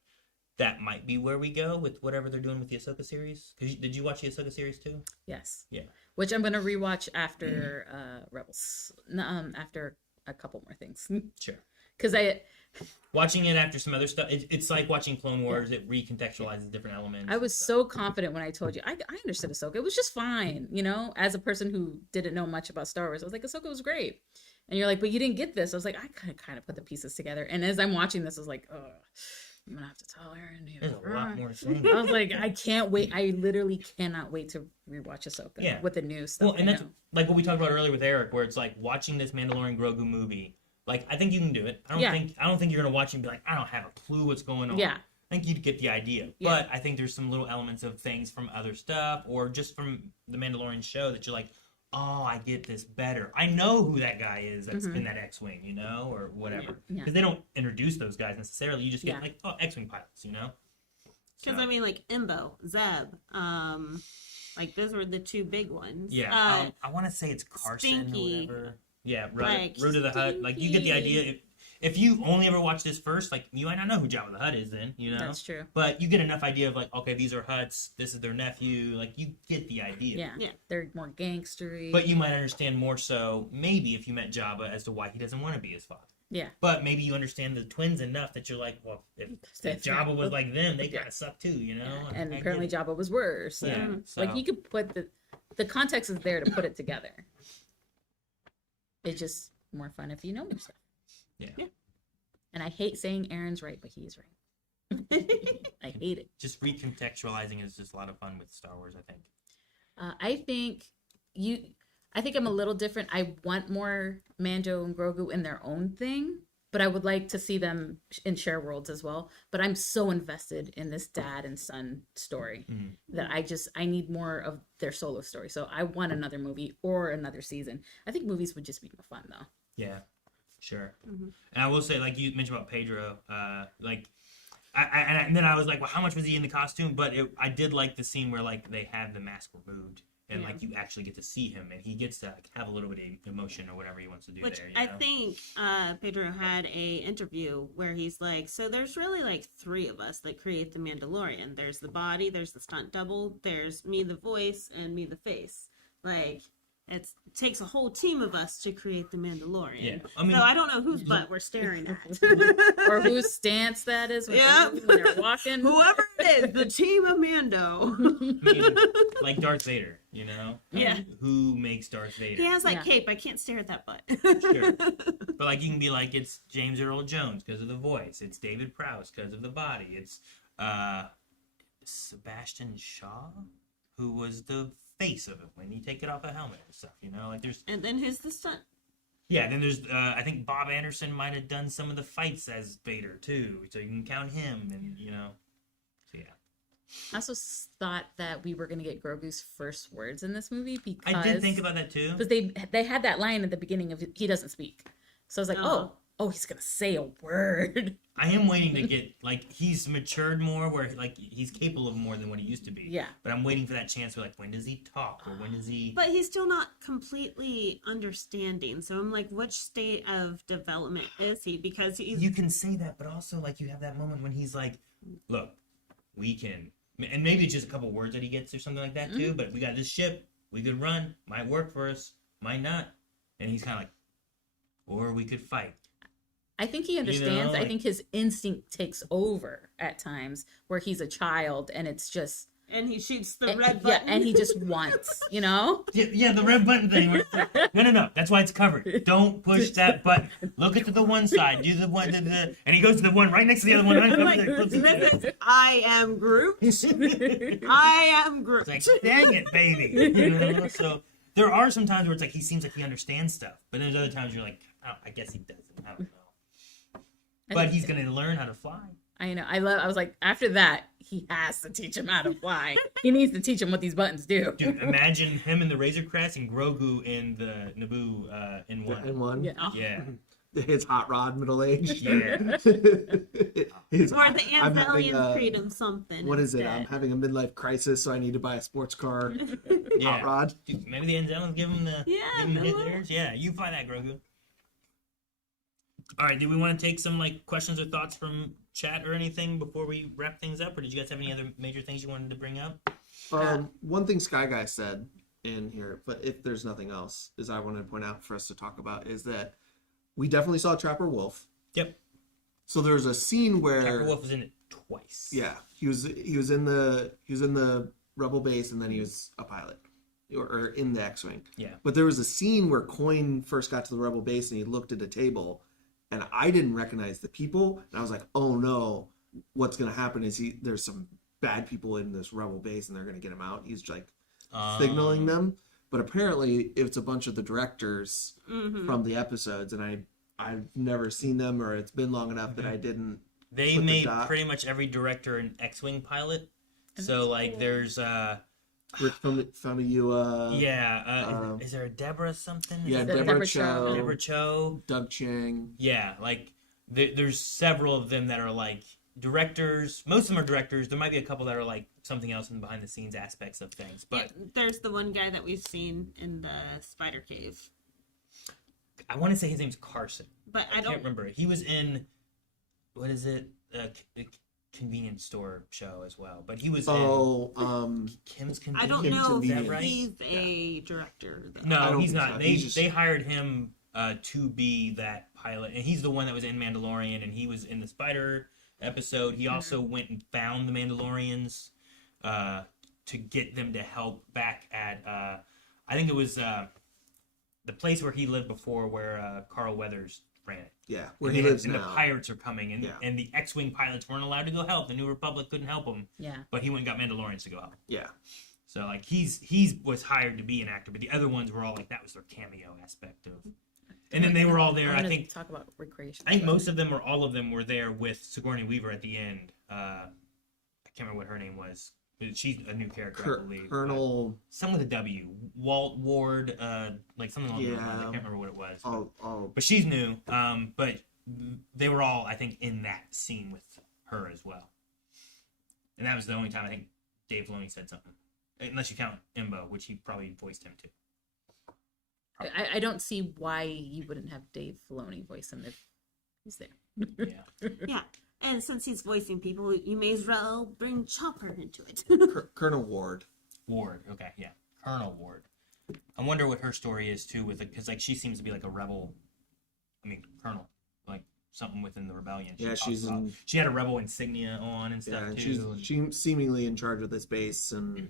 that might be where we go with whatever they're doing with the Ahsoka series. Did you watch the Ahsoka series too? Yes. Yeah. Which I'm gonna rewatch after Rebels. After a couple more things. Sure. Because Watching it after some other stuff, it's like watching Clone Wars. It recontextualizes different elements. I was so confident when I told you I understood Ahsoka. It was just fine, you know. As a person who didn't know much about Star Wars, I was like, Ahsoka was great. And you're like, but you didn't get this. I was like, I kind of put the pieces together. And as I'm watching this, I was like, oh, I'm gonna have to tell Aaron. There's a lot more to say. I was like, I can't wait. I literally cannot wait to rewatch Ahsoka with the new stuff. Well, and that's like what we talked about earlier with Eric, where it's like watching this Mandalorian Grogu movie. Like, I think you can do it. I don't think you're gonna watch it and be like, I don't have a clue what's going on. Yeah. I think you'd get the idea. Yeah. But I think there's some little elements of things from other stuff or just from the Mandalorian show that you're like, oh, I get this better. I know who that guy is that's in that X-Wing, you know, or whatever. Yeah. Because they don't introduce those guys necessarily. You just get like, oh, X-Wing pilots, you know. Because I mean, like Imbo, Zeb, like those were the two big ones. Yeah, I want to say it's Carson Stinky. or whatever. Yeah, Like, Root of the Hut. Like, you get the idea. if you only ever watch this first, like you might not know who Jabba the Hutt is then, you know. That's true. But you get enough idea of like, okay, these are Hutts, this is their nephew, like you get the idea. Yeah. Yeah. They're more gangstery. But you might understand more so maybe if you met Jabba as to why he doesn't want to be his father. Yeah. But maybe you understand the twins enough that you're like, well, if Jabba was like them, they kind of suck too, you know. Yeah. And I apparently get it. Jabba was worse. So. Yeah. So, Like you could put the context is there to put it together. It's just more fun if you know more stuff. yeah. And I hate saying Aaron's right, but he's right. I hate it. Just recontextualizing is just a lot of fun with Star Wars, I think. I think I'm a little different. I want more Mando and Grogu in their own thing, but I would like to see them in share worlds as well. But I'm so invested in this dad and son story that I need more of their solo story. So I want another movie or another season. I think movies would just be more fun though. Yeah, sure. And I will say, like you mentioned about Pedro, and then I was like, well, how much was he in the costume? But I did like the scene where like they have the mask removed. And like you actually get to see him, and he gets to like, have a little bit of emotion or whatever he wants to do. Which there, you I know? think Pedro had a interview where he's like, so there's really like 3 of us that create the Mandalorian. There's the body, there's the stunt double, there's me the voice, and me the face. Like it takes a whole team of us to create the Mandalorian. Yeah, I mean, so I don't know whose butt we're staring at, Or whose stance that is when they're walking. Whoever it is, the team of Mando. I mean, like Darth Vader, you know? Yeah. Who makes Darth Vader? He has that Yeah. cape. I can't stare at that butt. Sure. But like you can be like, it's James Earl Jones because of the voice. It's David Prowse because of the body. It's Sebastian Shaw, who was the face of it when you take it off a helmet and stuff, you know? Like there's And then who's the stunt? Yeah, then there's I think Bob Anderson might have done some of the fights as Vader too, so you can count him, and you know, so yeah. I also thought that we were going to get Grogu's first words in this movie because I did think about that too. because they had that line at the beginning of he doesn't speak, so I was like, oh, he's gonna say a word. I am waiting to get like he's matured more, where like he's capable of more than what he used to be. Yeah. But I'm waiting for that chance where like when does he talk or when does he? But he's still not completely understanding. So I'm like, which state of development is he? Because he's... You can say that, but also like you have that moment when he's like, "Look, we can," and maybe it's just a couple words that he gets or something like that too. But we got this ship, we could run, might work for us, might not, and he's kind of like, or we could fight. I think he understands. like- I think his instinct takes over at times where he's a child and it's just And he shoots the red button. Yeah, and he just wants, you know? Yeah, the red button thing. No. That's why it's covered. Don't push that button. Look it to the one side. Do the one, and he goes to the one right next to the other one. I am Groot. I am Groot. It's like, dang it, baby. You know? So there are some times where it's like he seems like he understands stuff, but there's other times you're like, oh, I guess he doesn't. I don't know. But he's gonna learn how to fly. I know. I was like, after that, he has to teach him how to fly. He needs to teach him what these buttons do. Dude, imagine him in the Razor Crest and Grogu in the Naboo in one. In one. Yeah. Yeah. His hot rod middle age. Yeah. His, Or the I'm having Anzelians a- create him something. What is it? instead. I'm having a midlife crisis, so I need to buy a sports car. Yeah. Hot rod. Dude, maybe the Anzellans give him the Yeah, give him the they hit will. theirs. Yeah, you fly that, Grogu. All right, do we want to take some like questions or thoughts from chat or anything before we wrap things up, or did you guys have any other major things you wanted to bring up? One thing Sky Guy said in here, but if there's nothing else, is I wanted to point out for us to talk about is that we definitely saw Trapper Wolf. Yep. So there's a scene where Trapper Wolf was in it twice. yeah, he was in the Rebel base, and then he was a pilot or in the X-wing. Yeah. But there was a scene where Coin first got to the Rebel base and he looked at a table, and I didn't recognize the people, and I was like, oh no, what's gonna happen is there's some bad people in this Rebel base and they're gonna get him out. He's like signaling them, but apparently it's a bunch of the directors from the episodes, and I've never seen them, or it's been long enough that I didn't. They put the made dot. pretty much every director an X-wing pilot. So like there's Rick Famuyiwa, is there a Deborah something? yeah, Is there Deborah Deborah Cho, Cho. Deborah Cho. Doug Chang. Yeah, like there's several of them that are like directors. Most of them are directors. There might be a couple that are like something else in the behind the scenes aspects of things. But Yeah, there's the one guy that we've seen in the spider cave. I want to say his name's Carson. But I Can't don't. remember. He was in, what is it? A convenience store show as well. But he was in Kim's Convenience. I don't Kim's know Convenience. if he's a director. Though. I No, don't he's think not. so. They He's just- they hired him to be that pilot, and he's the one that was in Mandalorian, and he was in the Spider episode. He also went and found the Mandalorians to get them to help back at I think it was the place where he lived before, where Carl Weathers ran it. Yeah, where And he they had- lives and now. the pirates are coming, and Yeah. and the X-wing pilots weren't allowed to go help. The New Republic couldn't help him, Yeah. but he went and got Mandalorians to go help. Yeah, So like he was hired to be an actor, but the other ones were all like that was their cameo aspect of. And then they were all there. I'm I gonna think talk about recreation. most of them or all of them were there with Sigourney Weaver at the end. I can't remember what her name was. She's a new character, I believe. Colonel. Some with a W. Walt Ward, like something along those lines. I Yeah. can't remember what it was. Oh, But she's new. But they were all, I think, in that scene with her as well. And that was the only time I think Dave Filoni said something. Unless you count Imbo, which he probably voiced him too. I don't see why you wouldn't have Dave Filoni voice him if he's there. Yeah. Yeah, and since he's voicing people, you may as well bring Chopper into it. Colonel Ward. Ward. Okay, yeah. Colonel Ward. I wonder what her story is too with it, because like she seems to be like a rebel. I mean, Colonel, like something within the rebellion. Yeah, talks she's about- in- She had a rebel insignia on and stuff Yeah, too. she's seemingly in charge of this base and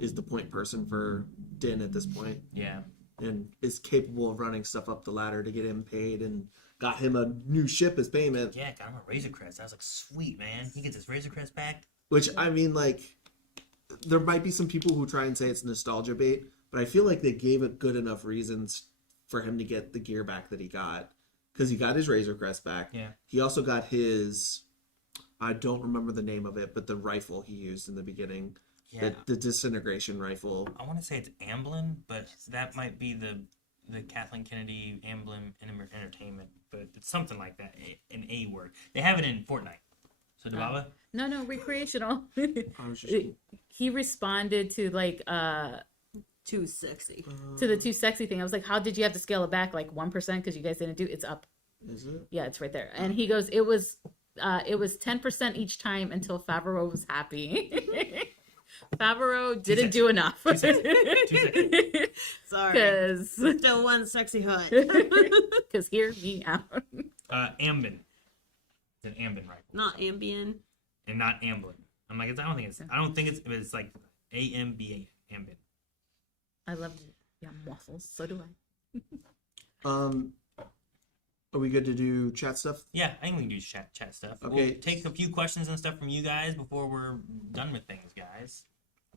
is the point person for Din at this point, Yeah. and is capable of running stuff up the ladder to get him paid, and got him a new ship as payment. Yeah, got him a Razor Crest. I was like, sweet man, he gets his Razor Crest back. Which, I mean, like, there might be some people who try and say it's nostalgia bait, but I feel like they gave it good enough reasons for him to get the gear back that he got. Because he got his Razor Crest back. Yeah. He also got his, I don't remember the name of it, but the rifle he used in the beginning. Yeah. The disintegration rifle. I want to say it's Amblin, but that might be the Kathleen Kennedy Amblin Entertainment, but it's something like that, an A word. They have it in Fortnite. So Dababa? No, recreational. I was just, He responded to like Too sexy. to the too sexy thing. I was like, how did you have to scale it back like 1% because you guys didn't do it's up. is it? Yeah, it's right there. And he goes, it was 10% each time until Favreau was happy. Favreau didn't do enough. seconds. Sorry. Because Still one sexy hood. hear me out. Ambin. It's an Ambin rifle. Not Ambien. And not Amblin. I'm like, I don't think it's, but it's like AMBA, Ambin. I love yum waffles. So do I. Are we good to do chat stuff? Yeah, I think we can do chat stuff. Okay. We'll take a few questions and stuff from you guys before we're done with things, guys.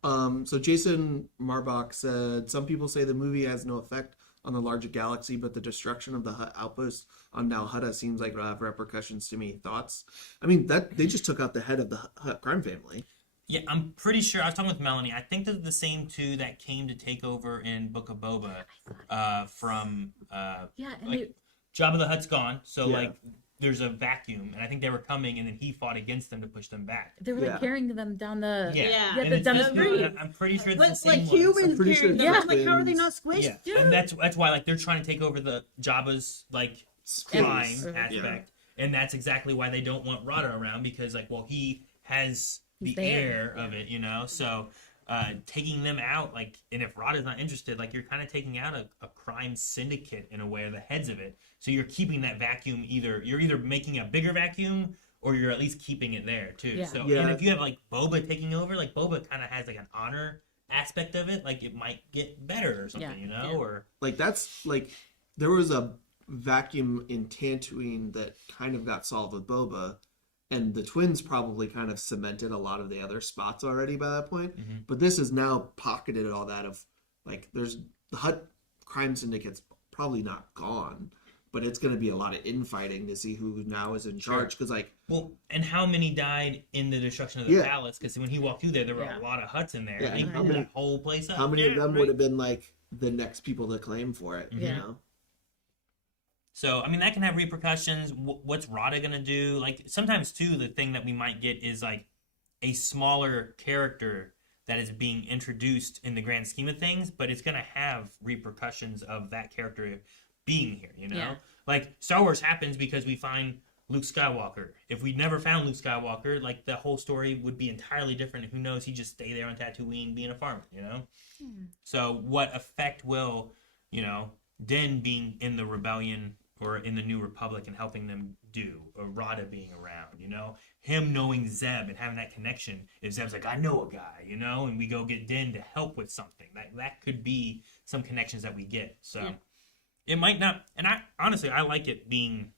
So Jason Marbach said, some people say the movie has no effect on the larger galaxy, but the destruction of the Hutt outpost on Nalhutta seems like it'll have repercussions to me. Thoughts? I mean, that they just took out the head of the Hutt crime family. Yeah, I'm pretty sure. I was talking with Melanie. I think they're the same two that came to take over in Book of Boba from Yeah, and like, Jabba the Hutt's gone, so Yeah. like there's a vacuum, and I think they were coming, and then he fought against them to push them back. they were like Yeah. carrying them down the Yeah. And it's down the just- street. I'm pretty sure it's But the same like ones. humans I'm pretty sure carrying it's them. just Like, how are they not twins. squished? Yeah, and that's why like they're trying to take over the Jabba's like crime Space. aspect, and that's exactly why they don't want Rada around because like he has the He's there. air of it, so taking them out like, and if Rada's not interested, like you're kind of taking out a crime syndicate in a way, or the heads of it, so you're keeping that vacuum, you're either making a bigger vacuum or you're at least keeping it there too. Yeah. So Yeah. and if you have like Boba taking over, like Boba kind of has like an honor aspect of it, like it might get better or something, Yeah. or Like that's like there was a vacuum in Tatooine that kind of got solved with Boba, and the twins probably kind of cemented a lot of the other spots already by that point. Mhm. But this has now pocketed all that of like there's the Hutt crime syndicate's probably not gone, but it's going to be a lot of infighting to see who now is in charge because like well, and how many died in the destruction of the Yeah. palace? Because when he walked through there were Yeah. a lot of huts in there. Yeah, and they and how blew many- that whole place up. how many of Yeah, them right. would have been like the next people to claim for it? You Yeah. know? So, I mean, that can have repercussions. What's Rada going to do? Like, sometimes, too, the thing that we might get is, like, a smaller character that is being introduced in the grand scheme of things, but it's going to have repercussions of that character being here, you know? Yeah. Like, Star Wars happens because we find Luke Skywalker. If we'd never found Luke Skywalker, like, the whole story would be entirely different. Who knows? He'd just stay there on Tatooine being a farmer, you know? So what effect will, Din being in the rebellion or in the New Republic and helping them do, or Rada being around, him knowing Zeb and having that connection, if Zeb's like, I know a guy, and we go get Din to help with something, that could be some connections that we get. So it might not, and I honestly, I like it being,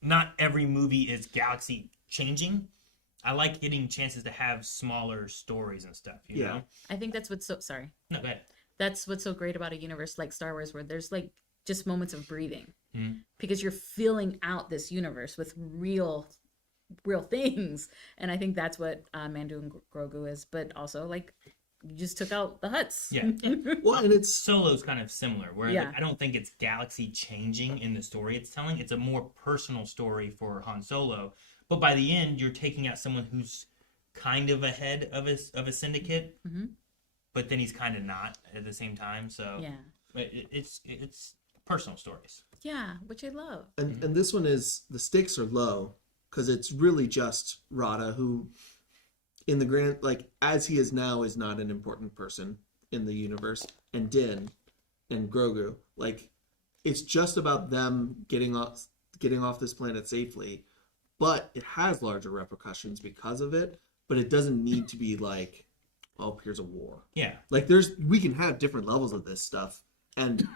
not every movie is galaxy changing. I like getting chances to have smaller stories and stuff, you know? I think that's what's sorry. No, go ahead. That's what's so great about a universe like Star Wars, where there's like just moments of breathing, because you're filling out this universe with real things, and I think that's what Mando and Grogu is. But also, like, you just took out the Hutts. Yeah. Well, and it's Solo's kind of similar, where Yeah. I don't think it's galaxy changing in the story it's telling. It's a more personal story for Han Solo. But by the end, you're taking out someone who's kind of ahead of a syndicate, but then he's kind of not at the same time. So Yeah. but it's personal stories. Yeah, which I love. and this one is, the stakes are low because it's really just Rada, who in the grand, like, as he is now, is not an important person in the universe, and Din and Grogu, like, it's just about them getting off this planet safely, but it has larger repercussions because of it. But it doesn't need to be like, oh, here's a war. Yeah. Like, we can have different levels of this stuff, and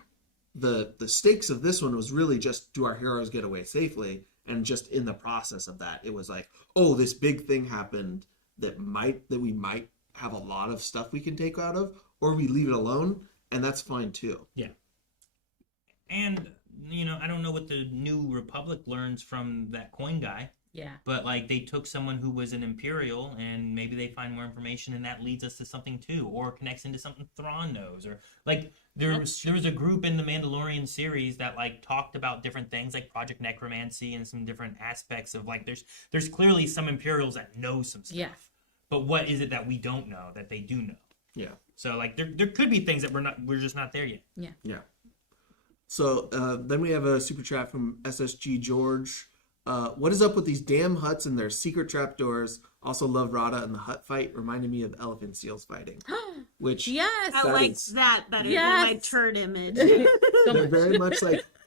the stakes of this one was really just, do our heroes get away safely? And just in the process of that, it was like, oh, this big thing happened that we might have a lot of stuff we can take out of, or we leave it alone, and that's fine too. Yeah. And I don't know what the New Republic learns from that coin guy. Yeah. But, like, they took someone who was an Imperial, and maybe they find more information, and that leads us to something, too, or connects into something Thrawn knows. Or, like, there was a group in the Mandalorian series that, like, talked about different things, like Project Necromancy and some different aspects of, like, there's clearly some Imperials that know some stuff. Yeah. But what is it that we don't know that they do know? Yeah. So, like, there could be things that we're just not there yet. Yeah. Yeah. So then we have a super chat from SSG George. What is up with these damn Hutts and their secret trapdoors? Also love Rada and the Hutt fight. Reminded me of elephant seals fighting. Which Yes. I That like is- that better Yes. than my turd image. So they're much. very much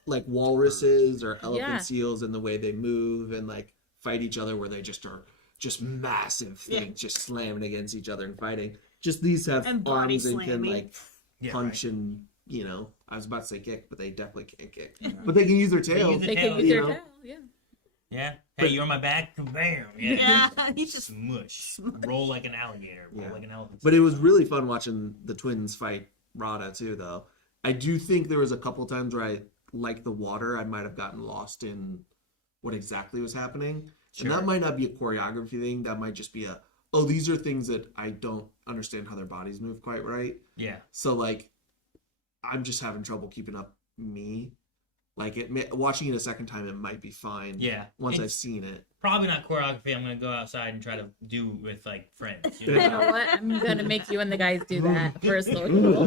like walruses or elephant Yeah. seals in the way they move and like fight each other, where they just are just massive things, just slamming against each other and fighting. Just these have And body arms and can slamming. like Yeah, punch right. and I was about to say kick, but they definitely can't kick. But they can use their tail. use They Tail, can use their you know. tail. Yeah. Yeah. Hey, you're on my back? Bam. Yeah, you just Smush. Roll like an alligator. Roll Yeah. like an elephant. But it was really fun watching the twins fight Rada too, though. I do think there was a couple times where I, like the water, I might have gotten lost in what exactly was happening. Sure. And that might not be a choreography thing. That might just be these are things that I don't understand how their bodies move quite right. Yeah. So, like, I'm just having trouble keeping up me. Like, watching it a second time, it might be fine. Yeah. Once I've It's seen it. probably not choreography I'm going to go outside and try to do with, like, friends. You You know? know what? I'm gonna make you and the guys do that for a social.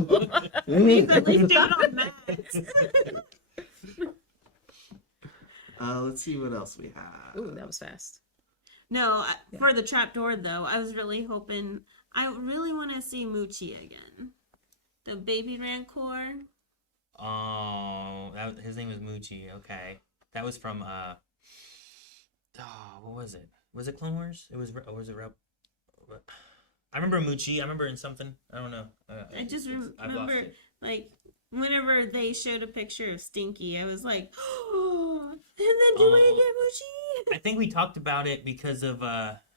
at least do it on mats. Let's see what else we have. Ooh, that was fast. No, for the trapdoor though, I was really hoping. I really want to see Moochie again, the baby Rancor. Oh, his name was Moochie. Okay. That was from, what was it? Was it Clone Wars? It was, or was it I remember Moochie. I remember in something. I don't know. I just I've lost remember, it. like, whenever they showed a picture of Stinky, I was like, oh, and then do I get Moochie? I think we talked about it because of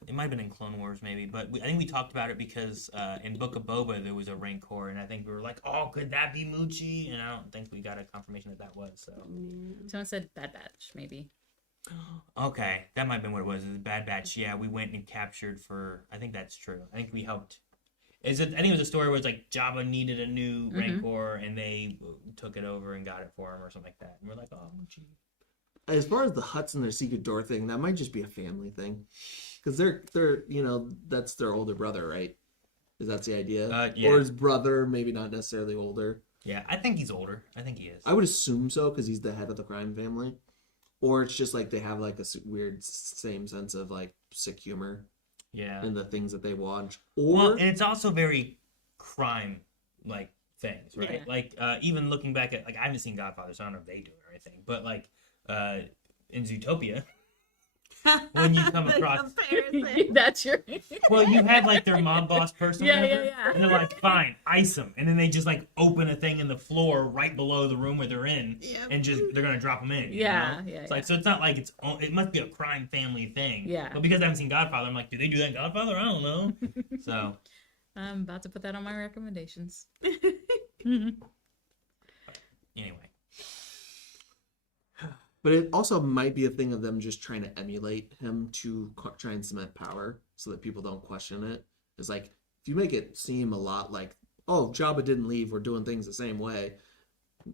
it might have been in Clone Wars maybe, but I think we talked about it because in Book of Boba there was a Rancor, and I think we were like, oh, could that be Moochie? And I don't think we got a confirmation that was. So Someone said Bad Batch, maybe. okay, that might have been what it was. It was Bad Batch. Yeah, we went and captured for. I think that's true. I think we helped. I think it was a story where it's like Jabba needed a new Rancor, and they took it over and got it for him or something like that. And we're like, oh, Moochie. As far as the Hutts and their secret door thing, that might just be a family thing, because they're that's their older brother, right? Is that the idea? Yeah. Or his brother, maybe not necessarily older. Yeah, I think he's older. I think he is. I would assume so because he's the head of the crime family, or it's just like they have like a weird same sense of like sick humor Yeah. in the things that they watch. Well, Or and it's also very crime like things, right? Yeah. Like even looking back at like I haven't seen Godfather, so I don't know if they do it or anything. But like in Zootopia, when you come The across, comparison. That's your. well, you have like their mob boss person, Yeah, whatever, yeah, yeah. and they're like, "Fine, ice them," and then they just like open a thing in the floor right below the room where they're in, Yep. and just they're gonna drop them in. Yeah, know? yeah, It's like so it's not like it must be a crime family thing. Yeah. But because I haven't seen Godfather, I'm like, do they do that in Godfather? I don't know. So I'm about to put that on my recommendations. anyway. but it also might be a thing of them just trying to emulate him to try and cement power so that people don't question it. It's like if you make it seem a lot like, oh, Jabba didn't leave, we're doing things the same way,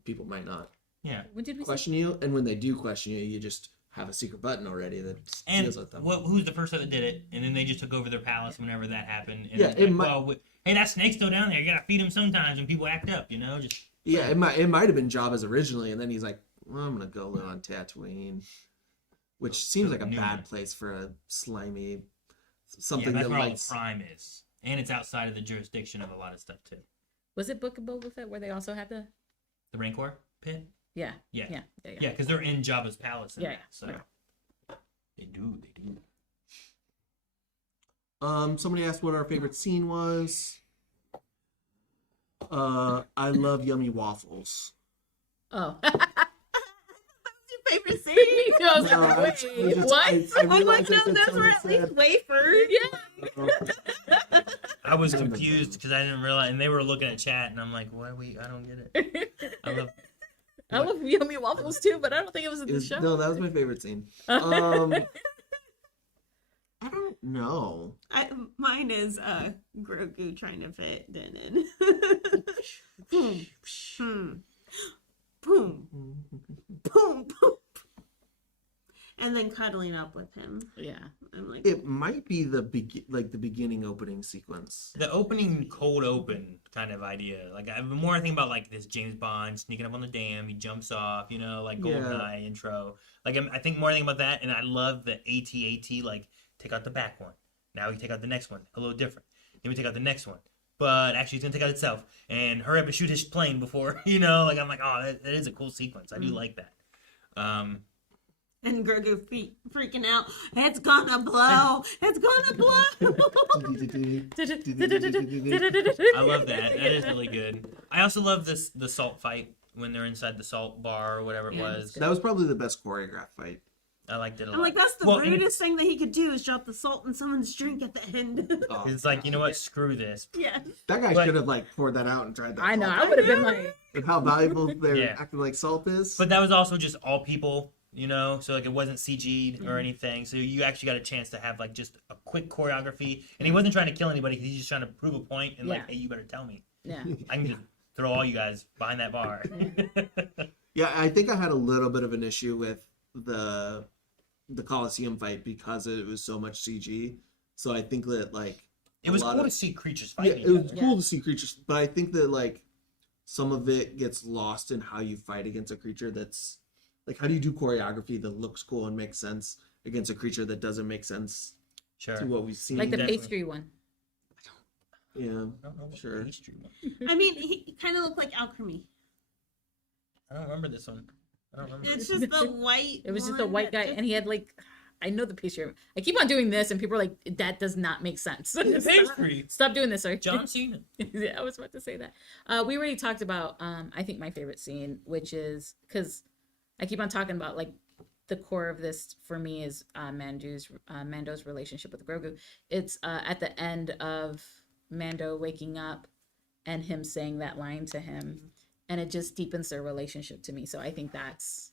people might not Yeah. What did we say? question you. And when they do question you, you just have a secret button already that And deals with them. who's the first that did it? And then they just took over their palace whenever that happened. And Yeah, it's it like, might- well, hey, that snake's still down there. You gotta feed him sometimes when people act up, you know? Just Yeah, it might have been Jabba's originally, and then he's like, well, I'm gonna go live on Tatooine, which seems like a New. bad place for a slimy yeah, something that's that where all likes. the crime is. And it's outside of the jurisdiction of a lot of stuff too. Was it Book of Boba Fett where they also had the? The Rancor pit? Yeah. Yeah. Yeah. Yeah, because they're in Jabba's palace. And Yeah, that, so yeah. they do. Somebody asked what our favorite scene was. I love yummy waffles. Oh. Your favorite scene? Me too. I was No, like, I wait, just- what? I I'm like, realized no, I said those something were at least said- wafers. Yeah. I was confused because I didn't realize, and they were looking at chat, and I'm like, "What? I don't get it." I love. I love yummy waffles too, but I don't think it was in the show. No, that was my favorite scene. I don't know. Mine is Grogu trying to fit Din in. Boom, boom, boom, boom, and then cuddling up with him. Yeah. I'm like, It might be the beginning opening sequence. The opening cold open kind of idea. Like the more I think about like this James Bond sneaking up on the dam, he jumps off, you know, like GoldenEye intro. Like I think more I think about that, and I love the AT-AT. Like take out the back one, now we take out the next one, a little different. Then we take out the next one, but actually it's gonna take out itself and hurry up and shoot his plane before you know. Like I'm like, oh, that is a cool sequence. I do like that. and Grogu freaking out. It's gonna blow. It's gonna blow. I love that. That is really good. I also love the salt fight when they're inside the salt bar or whatever it Yeah, was. That was probably the best choreographed fight. I liked it a lot. I'm like, that's the Well, and rudest thing that he could do is drop the salt in someone's drink at the end. Oh, It's like, you know what? Screw this. Yeah. that guy But- should have like poured that out and tried that. I know. salt. I would have been like, And how valuable their Yeah. acting like salt is. But that was also just all people, you know, so like it wasn't CG'd or anything. So you actually got a chance to have like just a quick choreography. And he wasn't trying to kill anybody. He's just trying to prove a point and like, Yeah. hey, you better tell me. yeah. I can just throw all you guys behind that bar. Yeah, I think I had a little bit of an issue with the Coliseum fight because it was so much CG. So I think that like It was a lot cool of- to see creatures yeah, fighting it was each other. cool to see creatures, but I think that like some of it gets lost in how you fight against a creature that's like how do you do choreography that looks cool and makes sense against a creature that doesn't make sense Sure. to what we've seen. Like the Definitely. pastry one. Yeah. I don't know what Sure. pastry one. I mean, he kind of looked like alchemy. I don't remember this one. I don't remember. It's this. just the white. It was just a one white that guy, just- and he had like, I know the pastry. I keep on doing this, and people are like, that does not make sense. The pastry. Stop doing this, sir. John Cena. Yeah, I was about to say that. We already talked about, I think my favorite scene, which is because I keep on talking about like the core of this for me is Mando's relationship with Grogu. It's at the end of Mando waking up and him saying that line to him, and it just deepens their relationship to me. So I think that's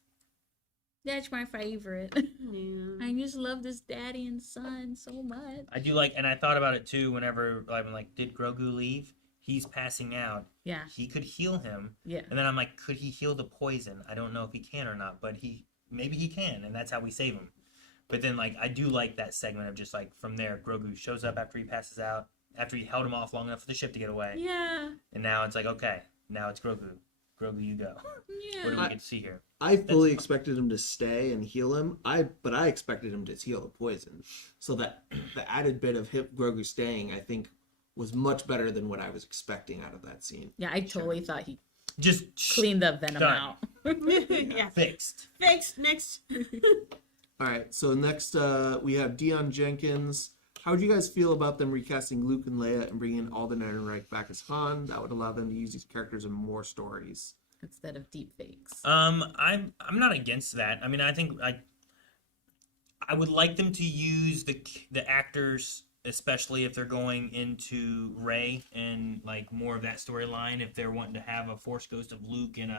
my favorite. Yeah. I just love this daddy and son so much. I do like, and I thought about it too whenever I'm like, did Grogu leave? He's passing out. Yeah, He could heal him. yeah. And then I'm like, could he heal the poison? I don't know if he can or not, but maybe he can, and that's how we save him. But then like I do like that segment of just like from there, Grogu shows up after he passes out, after he held him off long enough for the ship to get away. Yeah. And now it's like, okay, now it's Grogu. Grogu, you go. Yeah. What do we get to see here? I fully expected him to stay and heal him. But I expected him to heal the poison. So that the added bit of Grogu staying, I think, was much better than what I was expecting out of that scene. Yeah, I totally thought he Just cleaned the venom done. out. Yeah. Fixed. Fixed. Next. All right, so next we have Deion Jenkins. How would you guys feel about them recasting Luke and Leia and bringing Alden Ehrenreich back as Han? That would allow them to use these characters in more stories. Instead of deep fakes. I'm not against that. I mean, I think I would like them to use the actors, especially if they're going into Rey and like more of that storyline. If they're wanting to have a Force Ghost of Luke and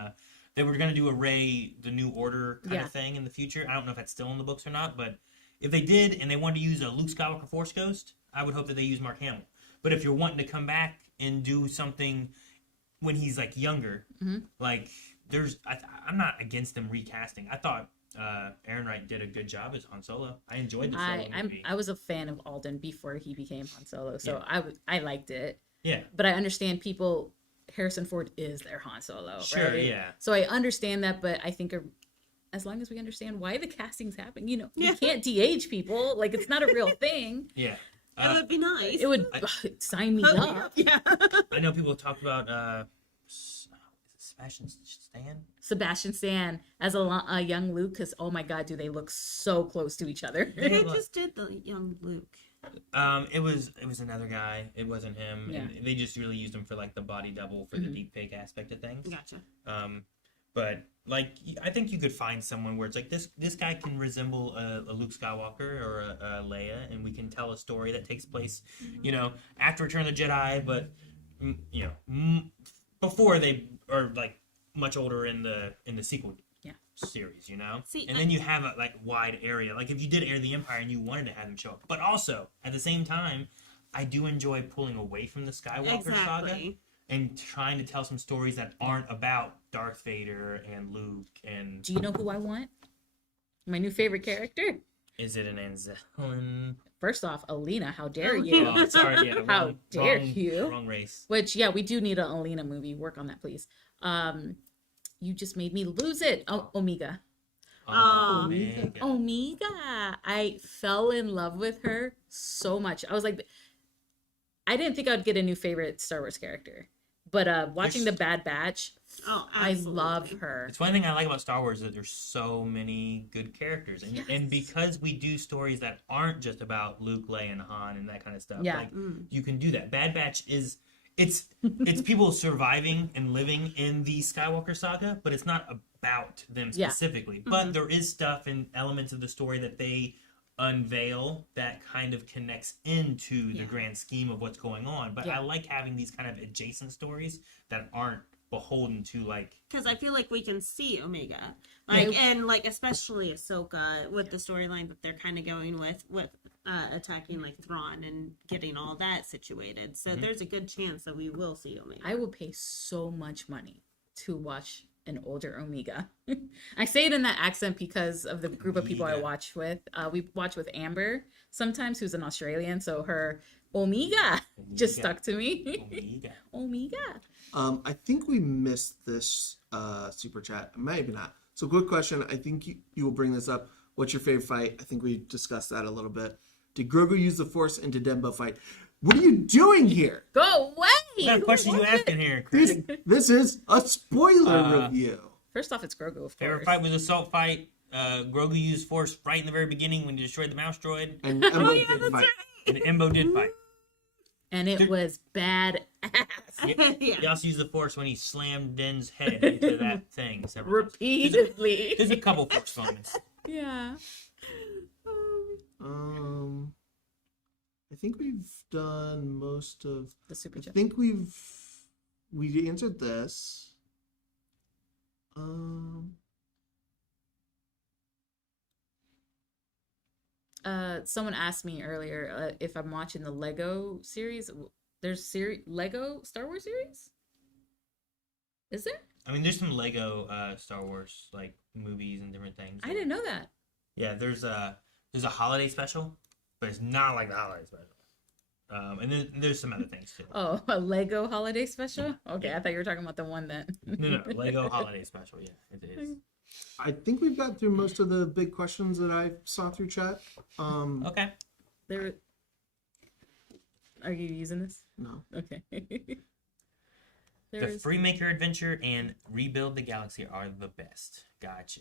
they were going to do a Rey the New Order kind of thing in the future. I don't know if that's still in the books or not, but if they did and they wanted to use a Luke Skywalker Force Ghost, I would hope that they use Mark Hamill. But if you're wanting to come back and do something when he's like younger, like I'm not against them recasting. I thought Ehrenreich did a good job as Han Solo. I enjoyed the Solo movie. I was a fan of Alden before he became Han Solo, so I liked it. Yeah. But I understand people. Harrison Ford is their Han Solo, Sure, right? yeah. So I understand that, but I think as long as we understand why the castings happen, you can't de-age people. Like, it's not a real thing. Yeah. That would be nice. It would sign me up. Yeah. I know people talk about Sebastian Stan as a young Luke, because oh my god, do they look so close to each other? They just did the young Luke. It was another guy. It wasn't him. Yeah. And they just really used him for like the body double for the deep fake aspect of things. Gotcha. But like I think you could find someone where it's like this guy can resemble a Luke Skywalker or a Leia, and we can tell a story that takes place, after Return of the Jedi, but before they are like much older in the sequel series, See, and then you have a like wide area. Like if you did Heir of the Empire and you wanted to have them show up, but also at the same time, I do enjoy pulling away from the Skywalker saga and trying to tell some stories that aren't about Darth Vader and Luke. And Do you know who I want? My new favorite character. is it an Anzellan? First off, Alina, how dare you? Oh, sorry, yeah. How dare you? Wrong race. Which, yeah, we do need an Alina movie. Work on that, please. You just made me lose it. Oh, Omega. Man. Omega. I fell in love with her so much. I was like, I didn't think I'd get a new favorite Star Wars character. But watching The Bad Batch, I love her. It's one thing I like about Star Wars is that there's so many good characters. And because we do stories that aren't just about Luke, Leia, and Han and that kind of stuff, like you can do that. Bad Batch is it's people surviving and living in the Skywalker saga, but it's not about them specifically. But there is stuff and elements of the story that they unveil that kind of connects into the grand scheme of what's going on. But I like having these kind of adjacent stories that aren't beholden to like, because I feel like we can see Omega, and like especially Ahsoka with the storyline that they're kind of going with attacking like Thrawn and getting all that situated. So there's a good chance that we will see Omega. I will pay so much money to watch an older Omega. I say it in that accent because of the group of people I watch with. We watch with Amber sometimes, who's an Australian, so her Omega just stuck to me. Omega. I think we missed this super chat. Maybe not. So quick question. I think you will bring this up. What's your favorite fight? I think we discussed that a little bit. Did Grogu use the Force and did Dembo fight? What are you doing here? Go away! what kind of questions you asking here, Chris? This is a spoiler review. First off, it's Grogu, of course. Favorite fight was Assault fight. Grogu used Force right in the very beginning when he destroyed the mouse droid. And Embo did fight. And Embo did fight. And it was bad ass. He also used the Force when he slammed Den's head into that thing several times. Repeatedly. There's a couple Force moments. Yeah. I think we've done most of The super I chat. think we answered this. Someone asked me earlier if I'm watching the Lego series. There's Lego Star Wars series? Is there? I mean, there's some Lego Star Wars like movies and different things. I didn't know that. Yeah, there's a holiday special, but it's not like the holiday special. And then there's some other things too. Oh, a Lego holiday special? Okay, I thought you were talking about the one that. No, Lego holiday special. Yeah, it is. I think we've got through most of the big questions that I saw through chat. Okay. There. Are you using this? No. Okay. The There's. Freemaker Adventure and Rebuild the Galaxy are the best. Gotcha.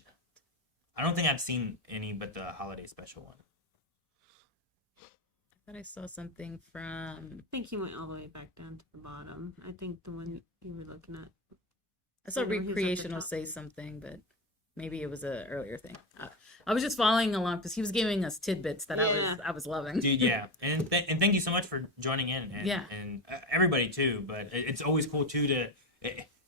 I don't think I've seen any but the holiday special one. I thought I saw something from. I think you went all the way back down to the bottom. I think the one you were looking at. I saw I know he's at the Recreational top. say something, but maybe it was a earlier thing. I was just following along because he was giving us tidbits that Yeah. I was loving. Dude, yeah. And thank you so much for joining in. And, Yeah. And everybody too. But it's always cool too to.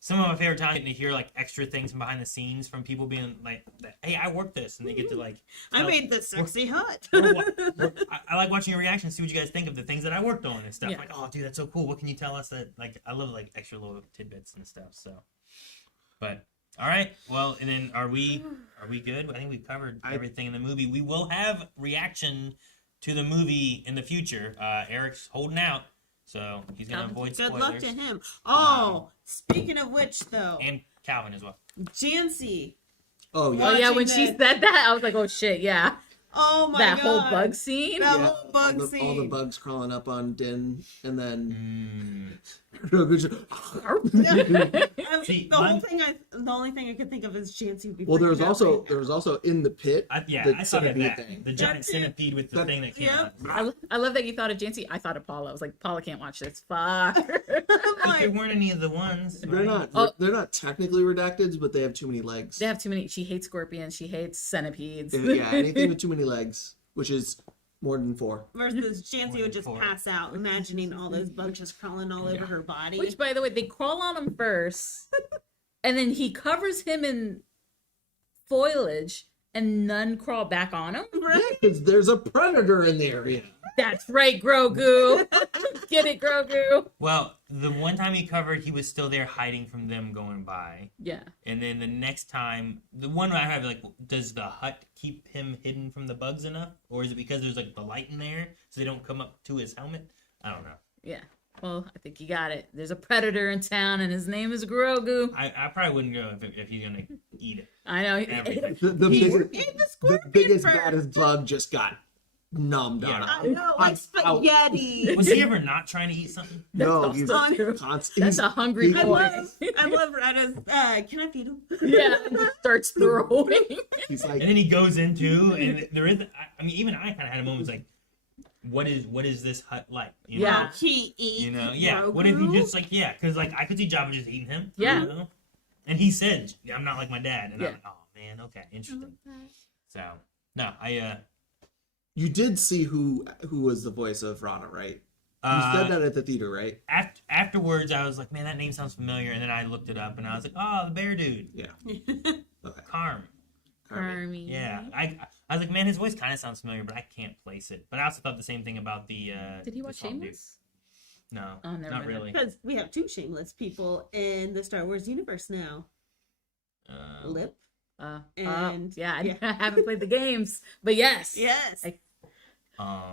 Some of my favorite times getting to hear like extra things from behind the scenes from people being like, "Hey, I worked this," and they get to like. I tell- made the sexy hut. I like watching your reaction, see what you guys think of the things that I worked on and stuff. Yeah. Like, oh, dude, that's so cool. What can you tell us that like I love like extra little tidbits and stuff. So, but all right, well, and then are we good? I think we've covered everything in the movie. We will have reaction to the movie in the future. Eric's holding out, so he's gonna avoid Good spoilers. luck to him. Oh, speaking of which, though, And Calvin as well. Jancy. Oh yeah. Oh yeah, when Watching she this. said that, I was like, "Oh shit, yeah!" Oh my That god. whole bug scene. That Yeah, whole bug all the scene. bugs crawling up on Din, and then See, the mine- only thing I could think of is Jancy would be. well, there was freaking out also right there now. was also in the pit. I the thought of centipede that. thing. The giant That's it. centipede with the That- thing that came Yep. out. I love that you thought of Jancy. I thought of Paula. I was like, Paula can't watch this. Fuck. I'm But there like, weren't any of the ones. They're right? not. Oh. They're not technically redacted, but they have too many legs. They have too many. She hates scorpions. She hates centipedes. Yeah, anything with too many legs, which is more than 4. versus Jancy would just Forward. pass out, imagining all those bugs just crawling all over her body. Which, by the way, they crawl on him first, and then he covers him in foliage, and none crawl back on him. Right? Because there's a predator in the area. That's right, Grogu. Get it, Grogu. Well, the one time he covered, he was still there hiding from them going by. Yeah. And then the next time, the one I have, like, does the hut keep him hidden from the bugs enough? Or is it because there's, like, the light in there so they don't come up to his helmet? I don't know. Yeah. Well, I think you got it. There's a predator in town, and his name is Grogu. I probably wouldn't go if he's going to eat it. I know. Everything. The He biggest, ate the the scorpion biggest first. baddest bug just got numbed Yeah. on. I know, like spaghetti. Was he ever not trying to eat something? No, That's he's also true. constantly. That's a hungry I boy. love Retta's. Can I feed him? Yeah. And he starts throwing. He's And like, then he goes into, and there is, I mean, even I kind of had a moment, like, what is this hut like? You Yeah. Know? He eat. You know, yeah. What if he Grogu? just, like, yeah, because, like, I could see Jabba just eating him. Yeah. You know? And he said, I'm not like my dad. And Yeah. I'm like, oh, man, okay, interesting. So, no, you did see who was the voice of Rana, right? You said that at the theater, right? afterwards, I was like, man, that name sounds familiar. And then I looked it up, and I was like, oh, the bear dude, Yeah. Okay. Carm. Army. Yeah, I was like, man, his voice kind of sounds familiar, but I can't place it. But I also thought the same thing about the. Did he the watch song dude. Shameless? No, Oh, never not mind. really. Because we have 2 shameless people in the Star Wars universe now. Lip. And- yeah, I haven't played the games, but yes. Yes. Did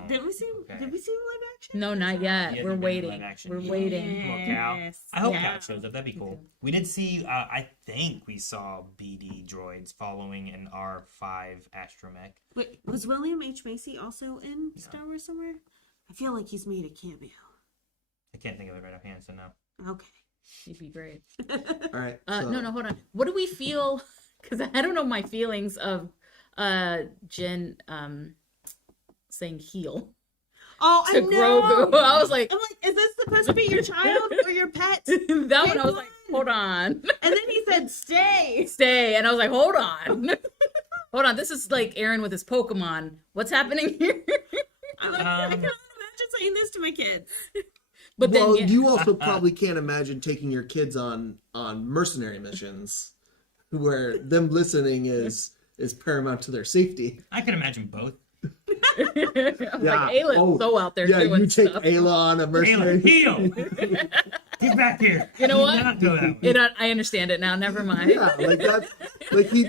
Did we see him live action? No, not yet. Yeah, We're they're doing waiting. live action. We're Yeah. waiting. Well, Cal. Yes. I hope Yeah. Cal shows up. That'd be cool. We did see. I think we saw BD droids following an R5 astromech. Wait, was William H. Macy also in Star Wars somewhere? I feel like he's made a cameo. I can't think of it right offhand, so no. Okay. He'd be great. All right. No, hold on. What do we feel? Because I don't know my feelings of Jen saying heal Oh, I to know. Grogu. I was like, I'm like, is this supposed to be your child or your pet? that one. I was like, hold on, And then he said, "Stay." stay, and I was like, hold on, hold on. This is like Aaron with his Pokemon. What's happening here? I'm like, I cannot imagine saying this to my kids. But then, well, yeah. you also probably can't imagine taking your kids on mercenary missions, where them listening is paramount to their safety. I could imagine both. I'm Yeah. like, Ayla's Oh, so out there Yeah, doing you take stuff. Ayla on a mercenary. Heal! Get back here! You know Do what? not go that way. I understand it now. Never mind. Yeah, like that. Like he,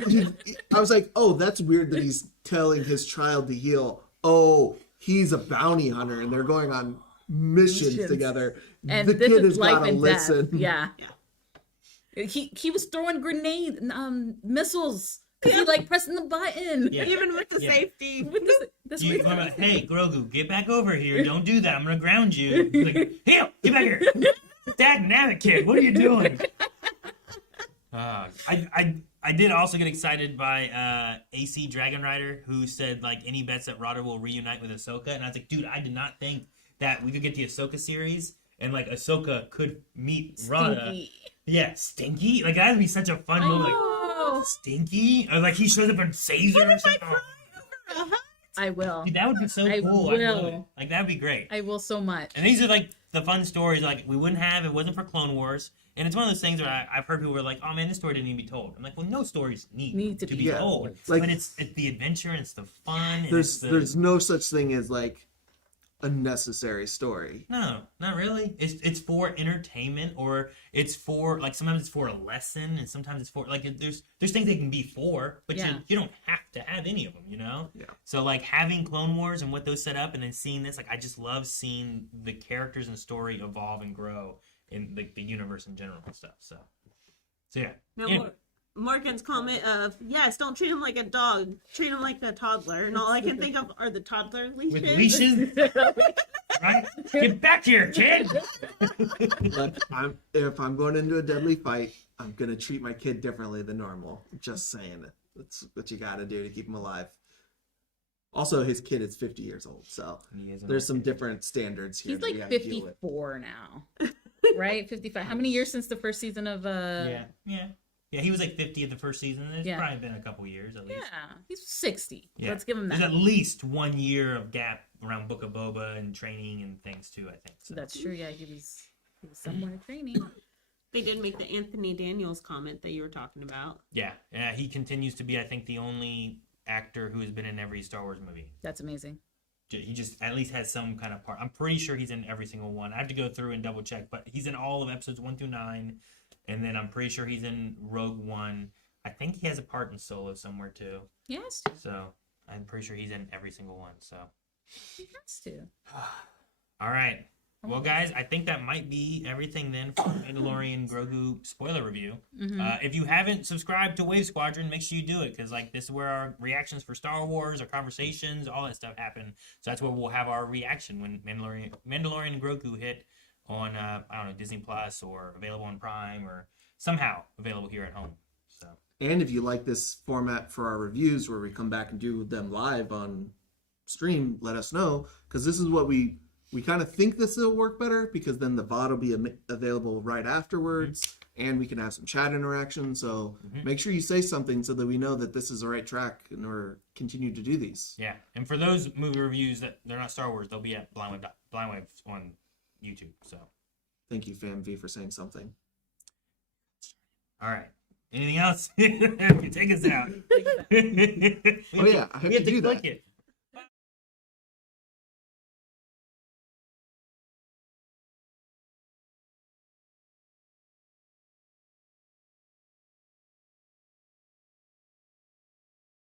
I was like, oh, that's weird that he's telling his child to heal. Oh, he's a bounty hunter, and they're going on missions together. And the this kid is has life got to and listen. death. Yeah. He was throwing grenade missiles. He like pressing the button. Yeah. Even with the Yeah. safety. With this You go like, hey, Grogu, get back over here. Don't do that. I'm going to ground you. He's like, hey, get back here. Dad, now kid, what are you doing? I did also get excited by AC Dragon Rider, who said, like, any bets that Rada will reunite with Ahsoka. And I was like, dude, I did not think that we could get the Ahsoka series and, like, Ahsoka could meet Rada. Stinky. Yeah, Stinky? Like, that would be such a fun moment. Like, Stinky? Or, like, he shows up and saves her or something. Oh, I will. dude, that would be so I cool. I'd love will. it. Like, that would be great. I will so much. And these are, like, the fun stories, like, we wouldn't have if it wasn't for Clone Wars. And it's one of those things where I've heard people were like, oh, man, this story didn't need to be told. I'm like, well, no stories need to be Yeah, told. like- but it's the adventure and it's the fun. And There's it's the... there's no such thing as like a necessary story. No, not really. It's for entertainment, or it's for, like, sometimes it's for a lesson, and sometimes it's for, like, there's things they can be for, but Yeah. you don't have to have any of them, you know? Yeah. So, like, having Clone Wars and what those set up, and then seeing this, like, I just love seeing the characters and story evolve and grow in the universe in general and stuff. So yeah. No, Anyway. Morgan's comment of, yes, don't treat him like a dog, treat him like a toddler. And all I can think of are the toddler leashes. With leashes, right? Get back here, kid! Look, if I'm going into a deadly fight, I'm gonna treat my kid differently than normal. Just saying it. That's what you gotta do to keep him alive. Also, his kid is 50 years old, so He is an there's old some kid. different standards here. He's that we like gotta deal with. 54 now. Right? 55. How many years since the first season of Yeah, he was like 50 of the first season. It's Yeah. probably been a couple years at least. Yeah, he's 60. Yeah. Let's give him There's that. at least 1 year of gap around Book of Boba and training and things too, I think. So. That's true. Yeah, he was somewhere training. They did make the Anthony Daniels comment that you were talking about. Yeah, he continues to be, I think, the only actor who has been in every Star Wars movie. That's amazing. He just at least has some kind of part. I'm pretty sure he's in every single one. I have to go through and double check, but he's in all of episodes 1 through 9, and then I'm pretty sure he's in Rogue One. I think he has a part in Solo somewhere too. Yes, So I'm pretty sure he's in every single one. So, he has to. all right. Well, guys, I think that might be everything then for Mandalorian Grogu spoiler review. If you haven't subscribed to Wave Squadron, make sure you do it, because like this is where our reactions for Star Wars, our conversations, all that stuff happen. So that's where we'll have our reaction when Mandalorian and Grogu hit on I don't know, Disney Plus, or available on Prime, or somehow available here at home. So And if you like this format for our reviews, where we come back and do them live on stream, let us know, because this is what we kind of think this will work better, because then the VOD will be available right afterwards, and we can have some chat interaction. So make sure you say something so that we know that this is the right track, and we're continue to do these. yeah, and for those movie reviews that they're not Star Wars, they'll be at Blindwave on YouTube. So Thank you, FamV, for saying something. all right. Anything else? You take us out. Oh yeah, I have We have to do to click that. it.